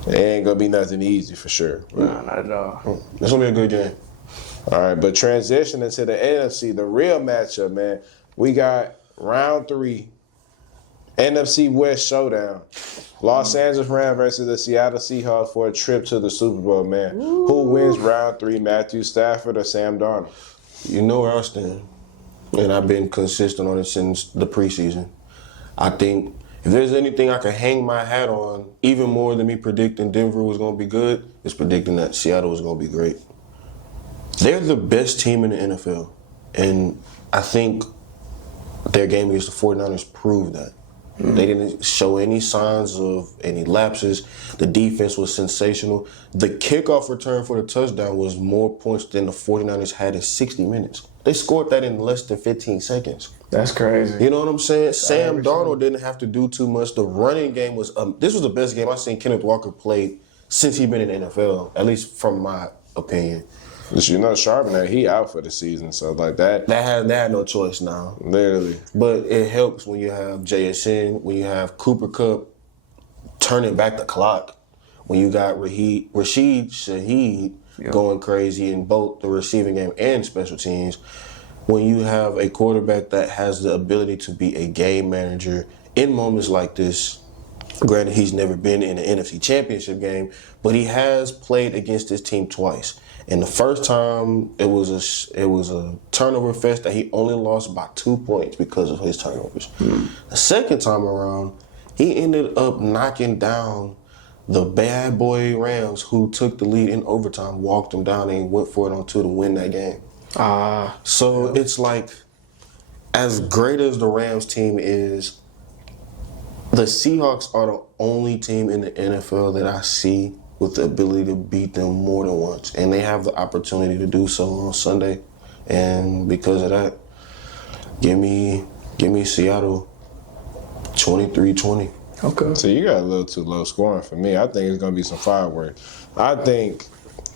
It ain't gonna be nothing easy for sure. Nah, not at all. It's gonna be a good game. All right, but transitioning to the NFC, the real matchup, man. We got round 3. NFC West showdown. Los Angeles Rams versus the Seattle Seahawks for a trip to the Super Bowl, man. Ooh. Who wins round 3, Matthew Stafford or Sam Darnold? You know where I stand. And I've been consistent on it since the preseason. I think if there's anything I can hang my hat on, even more than me predicting Denver was going to be good, is predicting that Seattle was going to be great. They're the best team in the NFL. And I think their game against the 49ers proved that. They didn't show any signs of any lapses. The defense was sensational. The kickoff return for the touchdown was more points than the 49ers had in 60 minutes. They scored that in less than 15 seconds. That's crazy. You know what I'm saying? Sam Darnold didn't have to do too much. The running game was this was the best game I've seen Kenneth Walker play since he's been in the NFL, at least from my opinion. You know, Charbonnet, he out for the season, so like that. They had no choice now. Literally. But it helps when you have JSN, when you have Cooper Kupp turning back the clock, when you got Rashid Shaheed going crazy in both the receiving game and special teams, when you have a quarterback that has the ability to be a game manager in moments like this. Granted, he's never been in an NFC Championship game, but he has played against his team twice. And the first time, it was a turnover fest that he only lost by 2 points because of his turnovers. The second time around, he ended up knocking down the bad boy Rams, who took the lead in overtime, walked them down and went for it on two to win that game. So it's like, as great as the Rams team is, the Seahawks are the only team in the NFL that I see with the ability to beat them more than once. And they have the opportunity to do so on Sunday. And because of that, give me Seattle 23-20. Okay. So you got a little too low scoring for me. I think it's going to be some fireworks. I think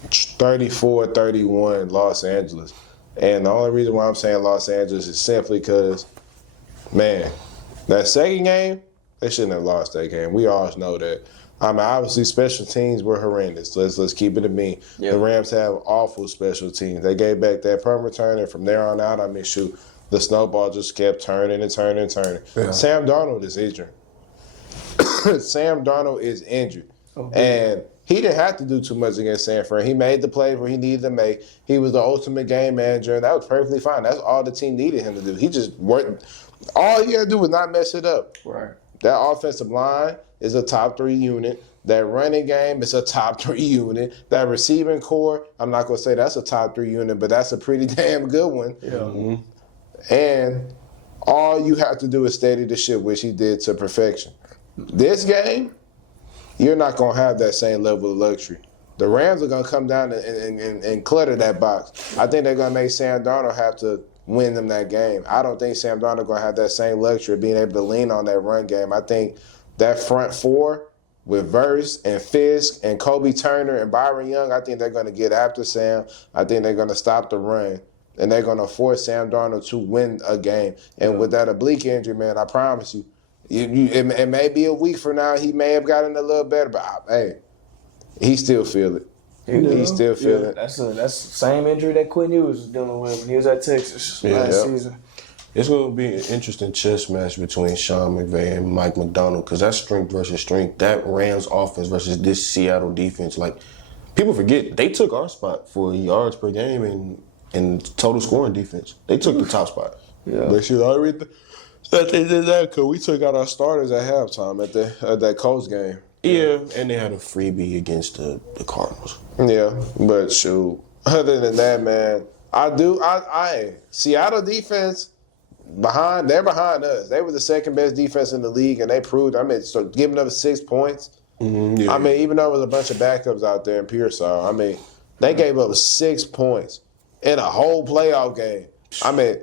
34-31 Los Angeles. And the only reason why I'm saying Los Angeles is simply because, man, that second game, they shouldn't have lost that game. We all know that. I mean, obviously, special teams were horrendous. Let's keep it a mean. Yeah. The Rams have awful special teams. They gave back that punt return, and from there on out, I mean, shoot, the snowball just kept turning and turning and turning. Yeah. Sam Darnold is injured. Sam Darnold is injured. And he didn't have to do too much against San Fran. He made the plays where he needed to make. He was the ultimate game manager, and that was perfectly fine. That's all the team needed him to do. He just worked. All he had to do was not mess it up. Right. That offensive line is a top 3 unit. That running game is a top 3 unit. That receiving core, I'm not going to say that's a top 3 unit, but that's a pretty damn good one. Yeah. Mm-hmm. And all you have to do is steady the ship, which he did to perfection. This game, you're not going to have that same level of luxury. The Rams are going to come down and clutter that box. I think they're going to make Sam Darnold have to win them that game. I don't think Sam Darnold going to have that same luxury of being able to lean on that run game. I think that front four with Verse and Fisk and Kobe Turner and Byron Young, I think they're going to get after Sam. I think they're going to stop the run. And they're going to force Sam Darnold to win a game. And with that oblique injury, man, I promise you, it may be a week from now. He may have gotten a little better, but hey, he still feel it. He still feel it. That's the same injury that Quinn was dealing with when he was at Texas last season. It's going to be an interesting chess match between Sean McVay and Mike McDonald, because that's strength versus strength. That Rams offense versus this Seattle defense. Like, people forget, they took our spot for yards per game and total scoring defense. They took the top spot. Yeah. But shoot, I read that they did that because we took out our starters at halftime at that Colts game. Yeah, and they had a freebie against the Cardinals. Yeah, but shoot, other than that, man, I Seattle defense, they're behind us. They were the second best defense in the league, and they proved. I mean, so giving up 6 points. Mm-hmm, yeah. I mean, even though there was a bunch of backups out there in Pearsall, I mean, they gave up 6 points in a whole playoff game. I mean,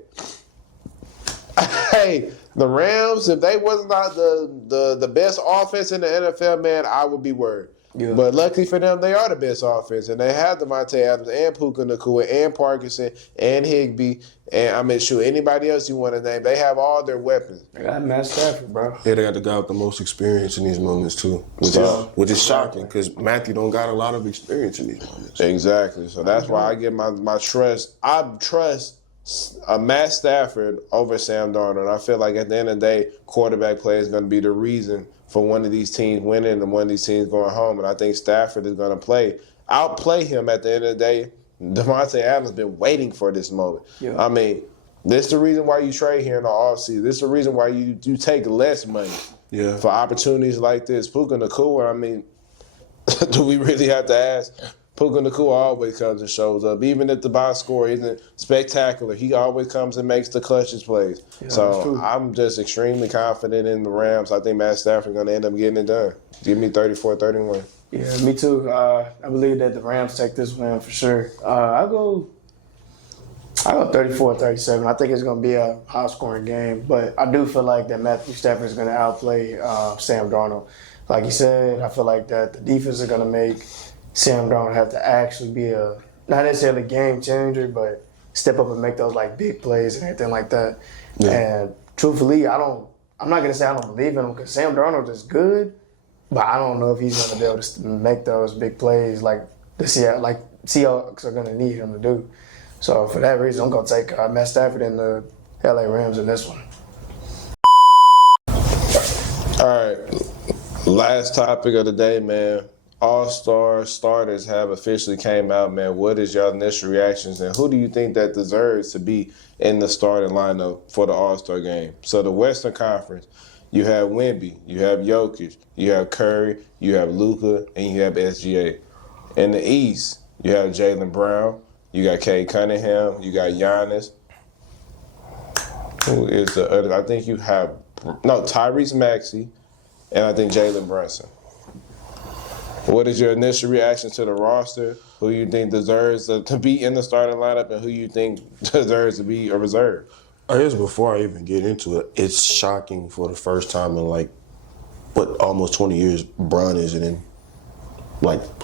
hey, the Rams, if they was not the best offense in the NFL, man, I would be worried. Yeah. But luckily for them, they are the best offense, and they have Devontae Adams and Puka Nacua and Parkinson and Higbee, and I mean, shoot, anybody else you want to name, they have all their weapons. They got Matt Stafford, bro. Yeah, they got the guy with the most experience in these moments too, which is shocking because Matthew don't got a lot of experience in these moments. Exactly. So that's why I give my trust. I trust Matt Stafford over Sam Darnold. I feel like at the end of the day, quarterback play is going to be the reason for one of these teams winning and one of these teams going home. And I think Stafford is going to outplay him at the end of the day. Devontae Adams has been waiting for this moment. Yeah. I mean, this is the reason why you trade here in the offseason. This is the reason why you take less money for opportunities like this. Puka Nacua, I mean, do we really have to ask? Puka Nacua always comes and shows up. Even if the box score isn't spectacular, he always comes and makes the clutchest plays. Yeah, so I'm just extremely confident in the Rams. I think Matt Stafford is going to end up getting it done. Give me 34-31. Yeah, me too. I believe that the Rams take this win for sure. I'll go 34-37. I think it's going to be a high-scoring game, but I do feel like that Matthew Stafford is going to outplay Sam Darnold. Like you said, I feel like that the defense is going to make Sam Darnold have to actually be not necessarily game changer, but step up and make those like big plays and everything like that. Yeah. And truthfully, I'm not gonna say I don't believe in him because Sam Darnold is good, but I don't know if he's gonna be able to make those big plays like Seahawks are gonna need him to do. So for that reason, I'm gonna take Matt Stafford and the LA Rams in this one. All right, last topic of the day, man. All-star starters have officially came out, man. What is your initial reactions, and who do you think that deserves to be in the starting lineup for the All-Star game? So the Western Conference, you have Wemby, you have Jokic, you have Curry, you have Luka, and you have SGA. In the East, you have Jaylen Brown, you got Cade Cunningham, you got Giannis. Who is the other? I think you have Tyrese Maxey, and I think Jalen Brunson. What is your initial reaction to the roster? Who you think deserves to be in the starting lineup, and who you think deserves to be a reserve? I guess before I even get into it, it's shocking for the first time in almost 20 years, Bron isn't in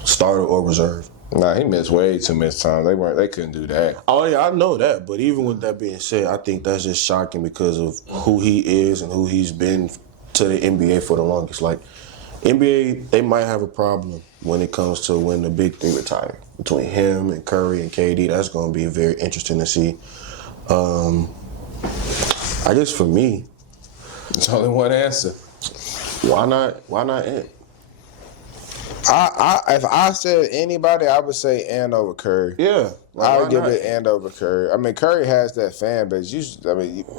starter or reserve. Nah, he missed way too much time. They couldn't do that. Oh yeah, I know that. But even with that being said, I think that's just shocking because of who he is and who he's been to the NBA for the longest. NBA, they might have a problem when it comes to when the big three retire. Between him and Curry and KD, that's going to be very interesting to see. I guess for me, There's only one answer. why not Ant? If I said anybody, I would say Ant over Curry. Yeah. I would give it Ant over Curry. I mean, Curry has that fan base.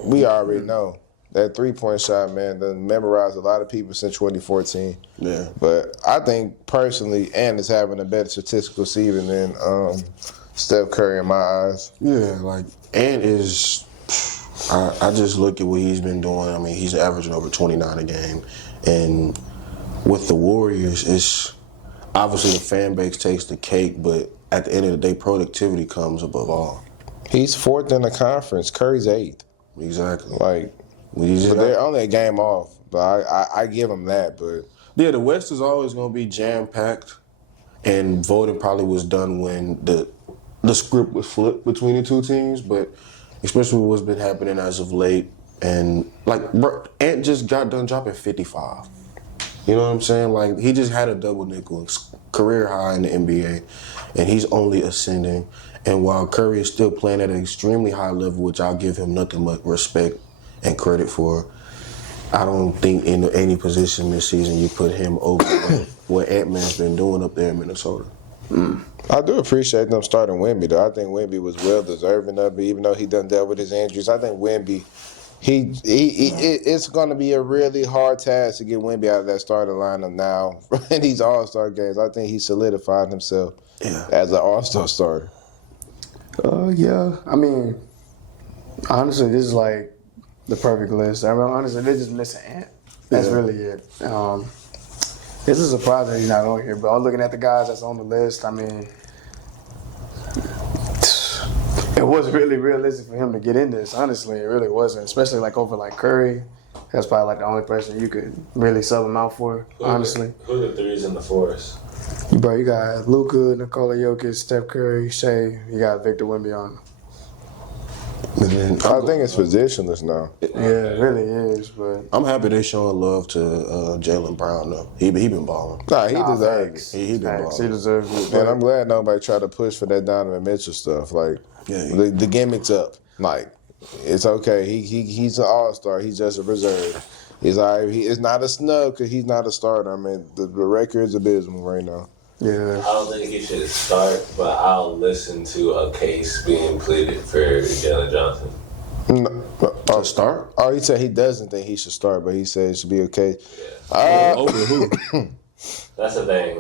We already know that 3-point shot, man, done memorized a lot of people since 2014. Yeah. But I think personally, Ant is having a better statistical season than Steph Curry in my eyes. Yeah, Ant is. I just look at what he's been doing. I mean, he's averaging over 29 a game, and with the Warriors, it's obviously the fan base takes the cake, but at the end of the day, productivity comes above all. He's fourth in the conference. Curry's eighth. Exactly. But they're only a game off. But I give him that. But yeah, the West is always going to be jam-packed, and voting probably was done when the script was flipped between the two teams, but especially with what's been happening as of late, and Ant just got done dropping 55. You know what I'm saying? He just had a double nickel, career high in the NBA, and he's only ascending. And while Curry is still playing at an extremely high level, which I'll give him nothing but respect and credit for, I don't think in any position this season you put him over what Ant-Man's been doing up there in Minnesota. I do appreciate them starting Wemby, though. I think Wemby was well deserving of it, even though he done dealt with his injuries. I think Wemby, it's going to be a really hard task to get Wemby out of that starting lineup now in these All-Star games. I think he solidified himself as an All-Star starter. Yeah. I mean, honestly, this is the perfect list. I mean, honestly, they're just missing Ant. That's really it. It's a surprise that he's not on here, but I'm looking at the guys that's on the list. I mean, it wasn't really realistic for him to get in this. Honestly, it really wasn't. Especially over Curry. That's probably the only person you could really sub him out for. Honestly, Who are the threes and the fours? bro, you got Luka, Nikola Jokic, Steph Curry, Shea. You got Victor Wembanyama. I think it's positionless now. Yeah, it really is. But I'm happy they showing love to Jaylen Brown, though. He been balling. Nah, he deserves it. He been balling. He deserves it. And I'm glad nobody tried to push for that Donovan Mitchell stuff. The gimmick's up. It's okay. He's an all-star. He's just a reserve. He's all right. It's not a snub because he's not a starter. I mean, the record is abysmal right now. Yeah. I don't think he should start, but I'll listen to a case being pleaded for Jalen Johnson. To start? Oh, he said he doesn't think he should start, but he said it should be okay. Over who? That's the thing.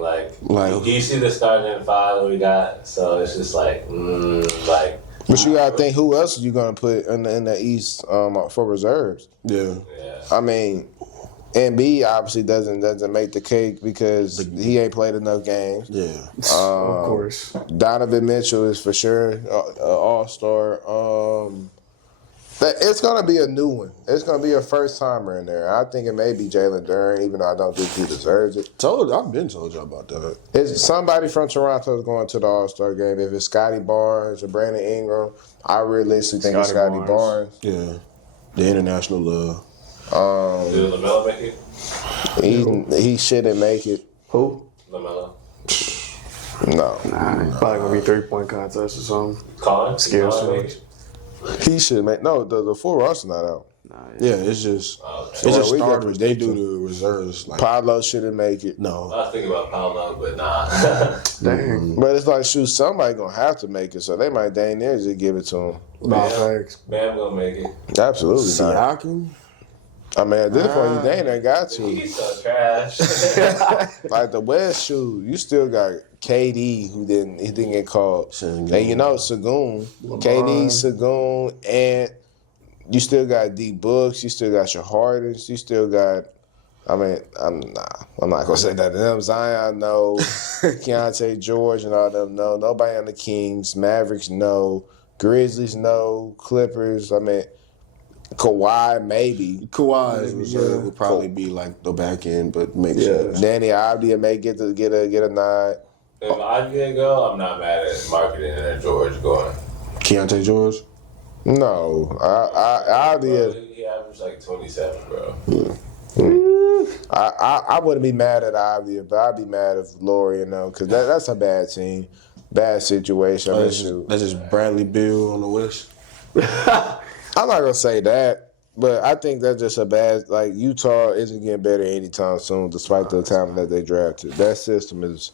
You see the starting five that we got, so it's just But you gotta think who else you gonna put in the East for reserves. Yeah. I mean, Embiid obviously doesn't make the cake because he ain't played enough games. Yeah. Of course. Donovan Mitchell is for sure an all-star. It's going to be a new one. It's going to be a first-timer in there. I think it may be Jalen Duren, even though I don't think he deserves it. I've been told y'all about that. It's somebody from Toronto is going to the All-Star game. If it's Scotty Barnes or Brandon Ingram, I realistically think it's Scotty Barnes. Yeah. The international love. Did LaMelo make it? He shouldn't make it. Who? LaMelo. No. Nah, probably gonna be 3-point contest or something. Colin? Skills Colin make it? He should make. No, the full roster not out. Yeah, it's just Okay. it's just we got starters. They do the reserves. Paolo shouldn't make it. No. I was thinking about Paolo, but nah. Dang. But it's shoot, somebody gonna have to make it, so they might dang near just give it to him. Nah, thanks. Bam gonna make it. Absolutely not. Siakam? I mean, at this point, they ain't got to. He's so trash. Like the West, shoot, you still got KD who didn't get called. Sengun. And you know Sagoon, KD, Sagoon, and you still got D Books, you still got your Hardens, you still got. I mean, I'm not gonna say that to them. Zion, no. Keontae George and all them, no. Nobody on the Kings. Mavericks, no. Grizzlies, no. Clippers, I mean. Kawhi, maybe. Kawhi would probably be like the back end, but makes sense. Danny Avdija may get a nod. If I didn't go, I'm not mad at marketing and George going. Keontae George? No, Avdija. He averaged like 27, bro. I wouldn't be mad at Avdija, but I'd be mad if Laurie, because that's a bad team, bad situation. That's just Bradley Beal on the West. I'm not gonna say that, but I think that's just a bad. Like Utah isn't getting better anytime soon, despite the talent that they drafted. That system is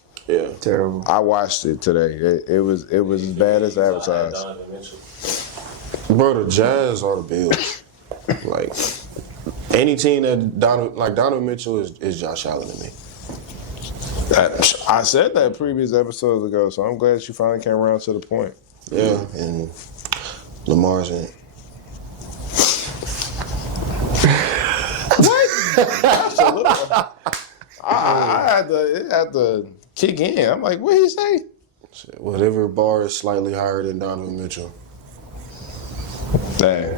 terrible. I watched it today. It was as bad as advertised. Bro, the Jazz or the Bills. Like any team that Donovan Mitchell is Josh Allen to me. I said that previous episodes ago, so I'm glad that you finally came around to the point. Yeah, and Lamar's in it. It had to kick in. I'm like, what did he say? Whatever bar is slightly higher than Donovan Mitchell. Dang.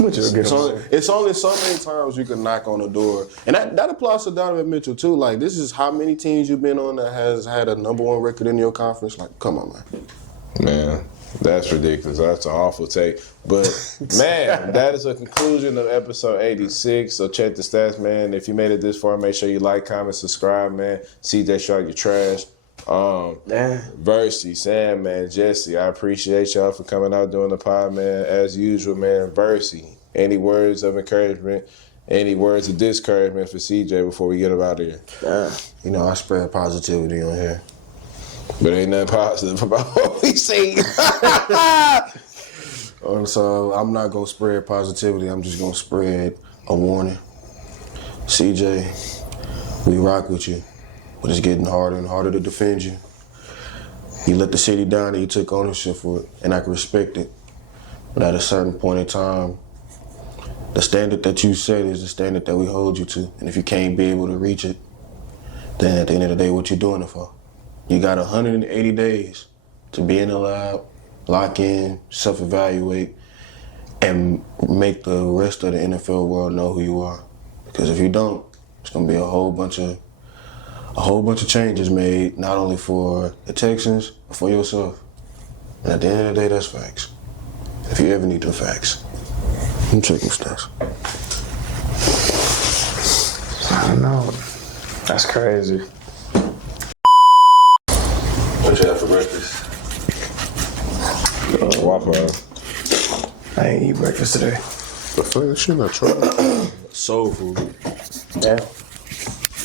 It's only so many times you can knock on the door. And that applies to Donovan Mitchell, too. Like, this is how many teams you've been on that has had a number one record in your conference. Like, come on, man. Man, that's ridiculous. That's an awful take. But, man, that is a conclusion of episode 86. So check the stats, man. If you made it this far, make sure you like, comment, subscribe, man. CJ Shark, your trash. Versy, Sam, man, Jesse, I appreciate y'all for coming out doing the pod, man. As usual, man. Versy, any words of encouragement, any words of discouragement for CJ before we get him out of here? You know, I spread positivity on here. But ain't nothing positive about what we see. So I'm not going to spread positivity. I'm just going to spread a warning. CJ, we rock with you, but it's getting harder and harder to defend you. You let the city down and you took ownership for it, and I can respect it. But at a certain point in time, the standard that you set is the standard that we hold you to. And if you can't be able to reach it, then at the end of the day, what you doing it for? You got 180 days to be in the lab, lock in, self-evaluate, and make the rest of the NFL world know who you are. Because if you don't, it's gonna be a whole bunch of changes made, not only for the Texans, but for yourself. And at the end of the day, that's facts. If you ever need them facts, I'm checking stats. I don't know. That's crazy. What you have for breakfast? Waffle. I ain't eat breakfast today. The fuck shit I tried. Soul food. Yeah.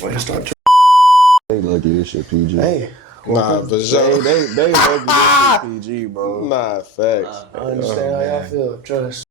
Way to start. They lucky as shit, PG. Hey. Nah, for sure. They lucky this PG, bro. Nah, facts. I understand how y'all feel. Trust.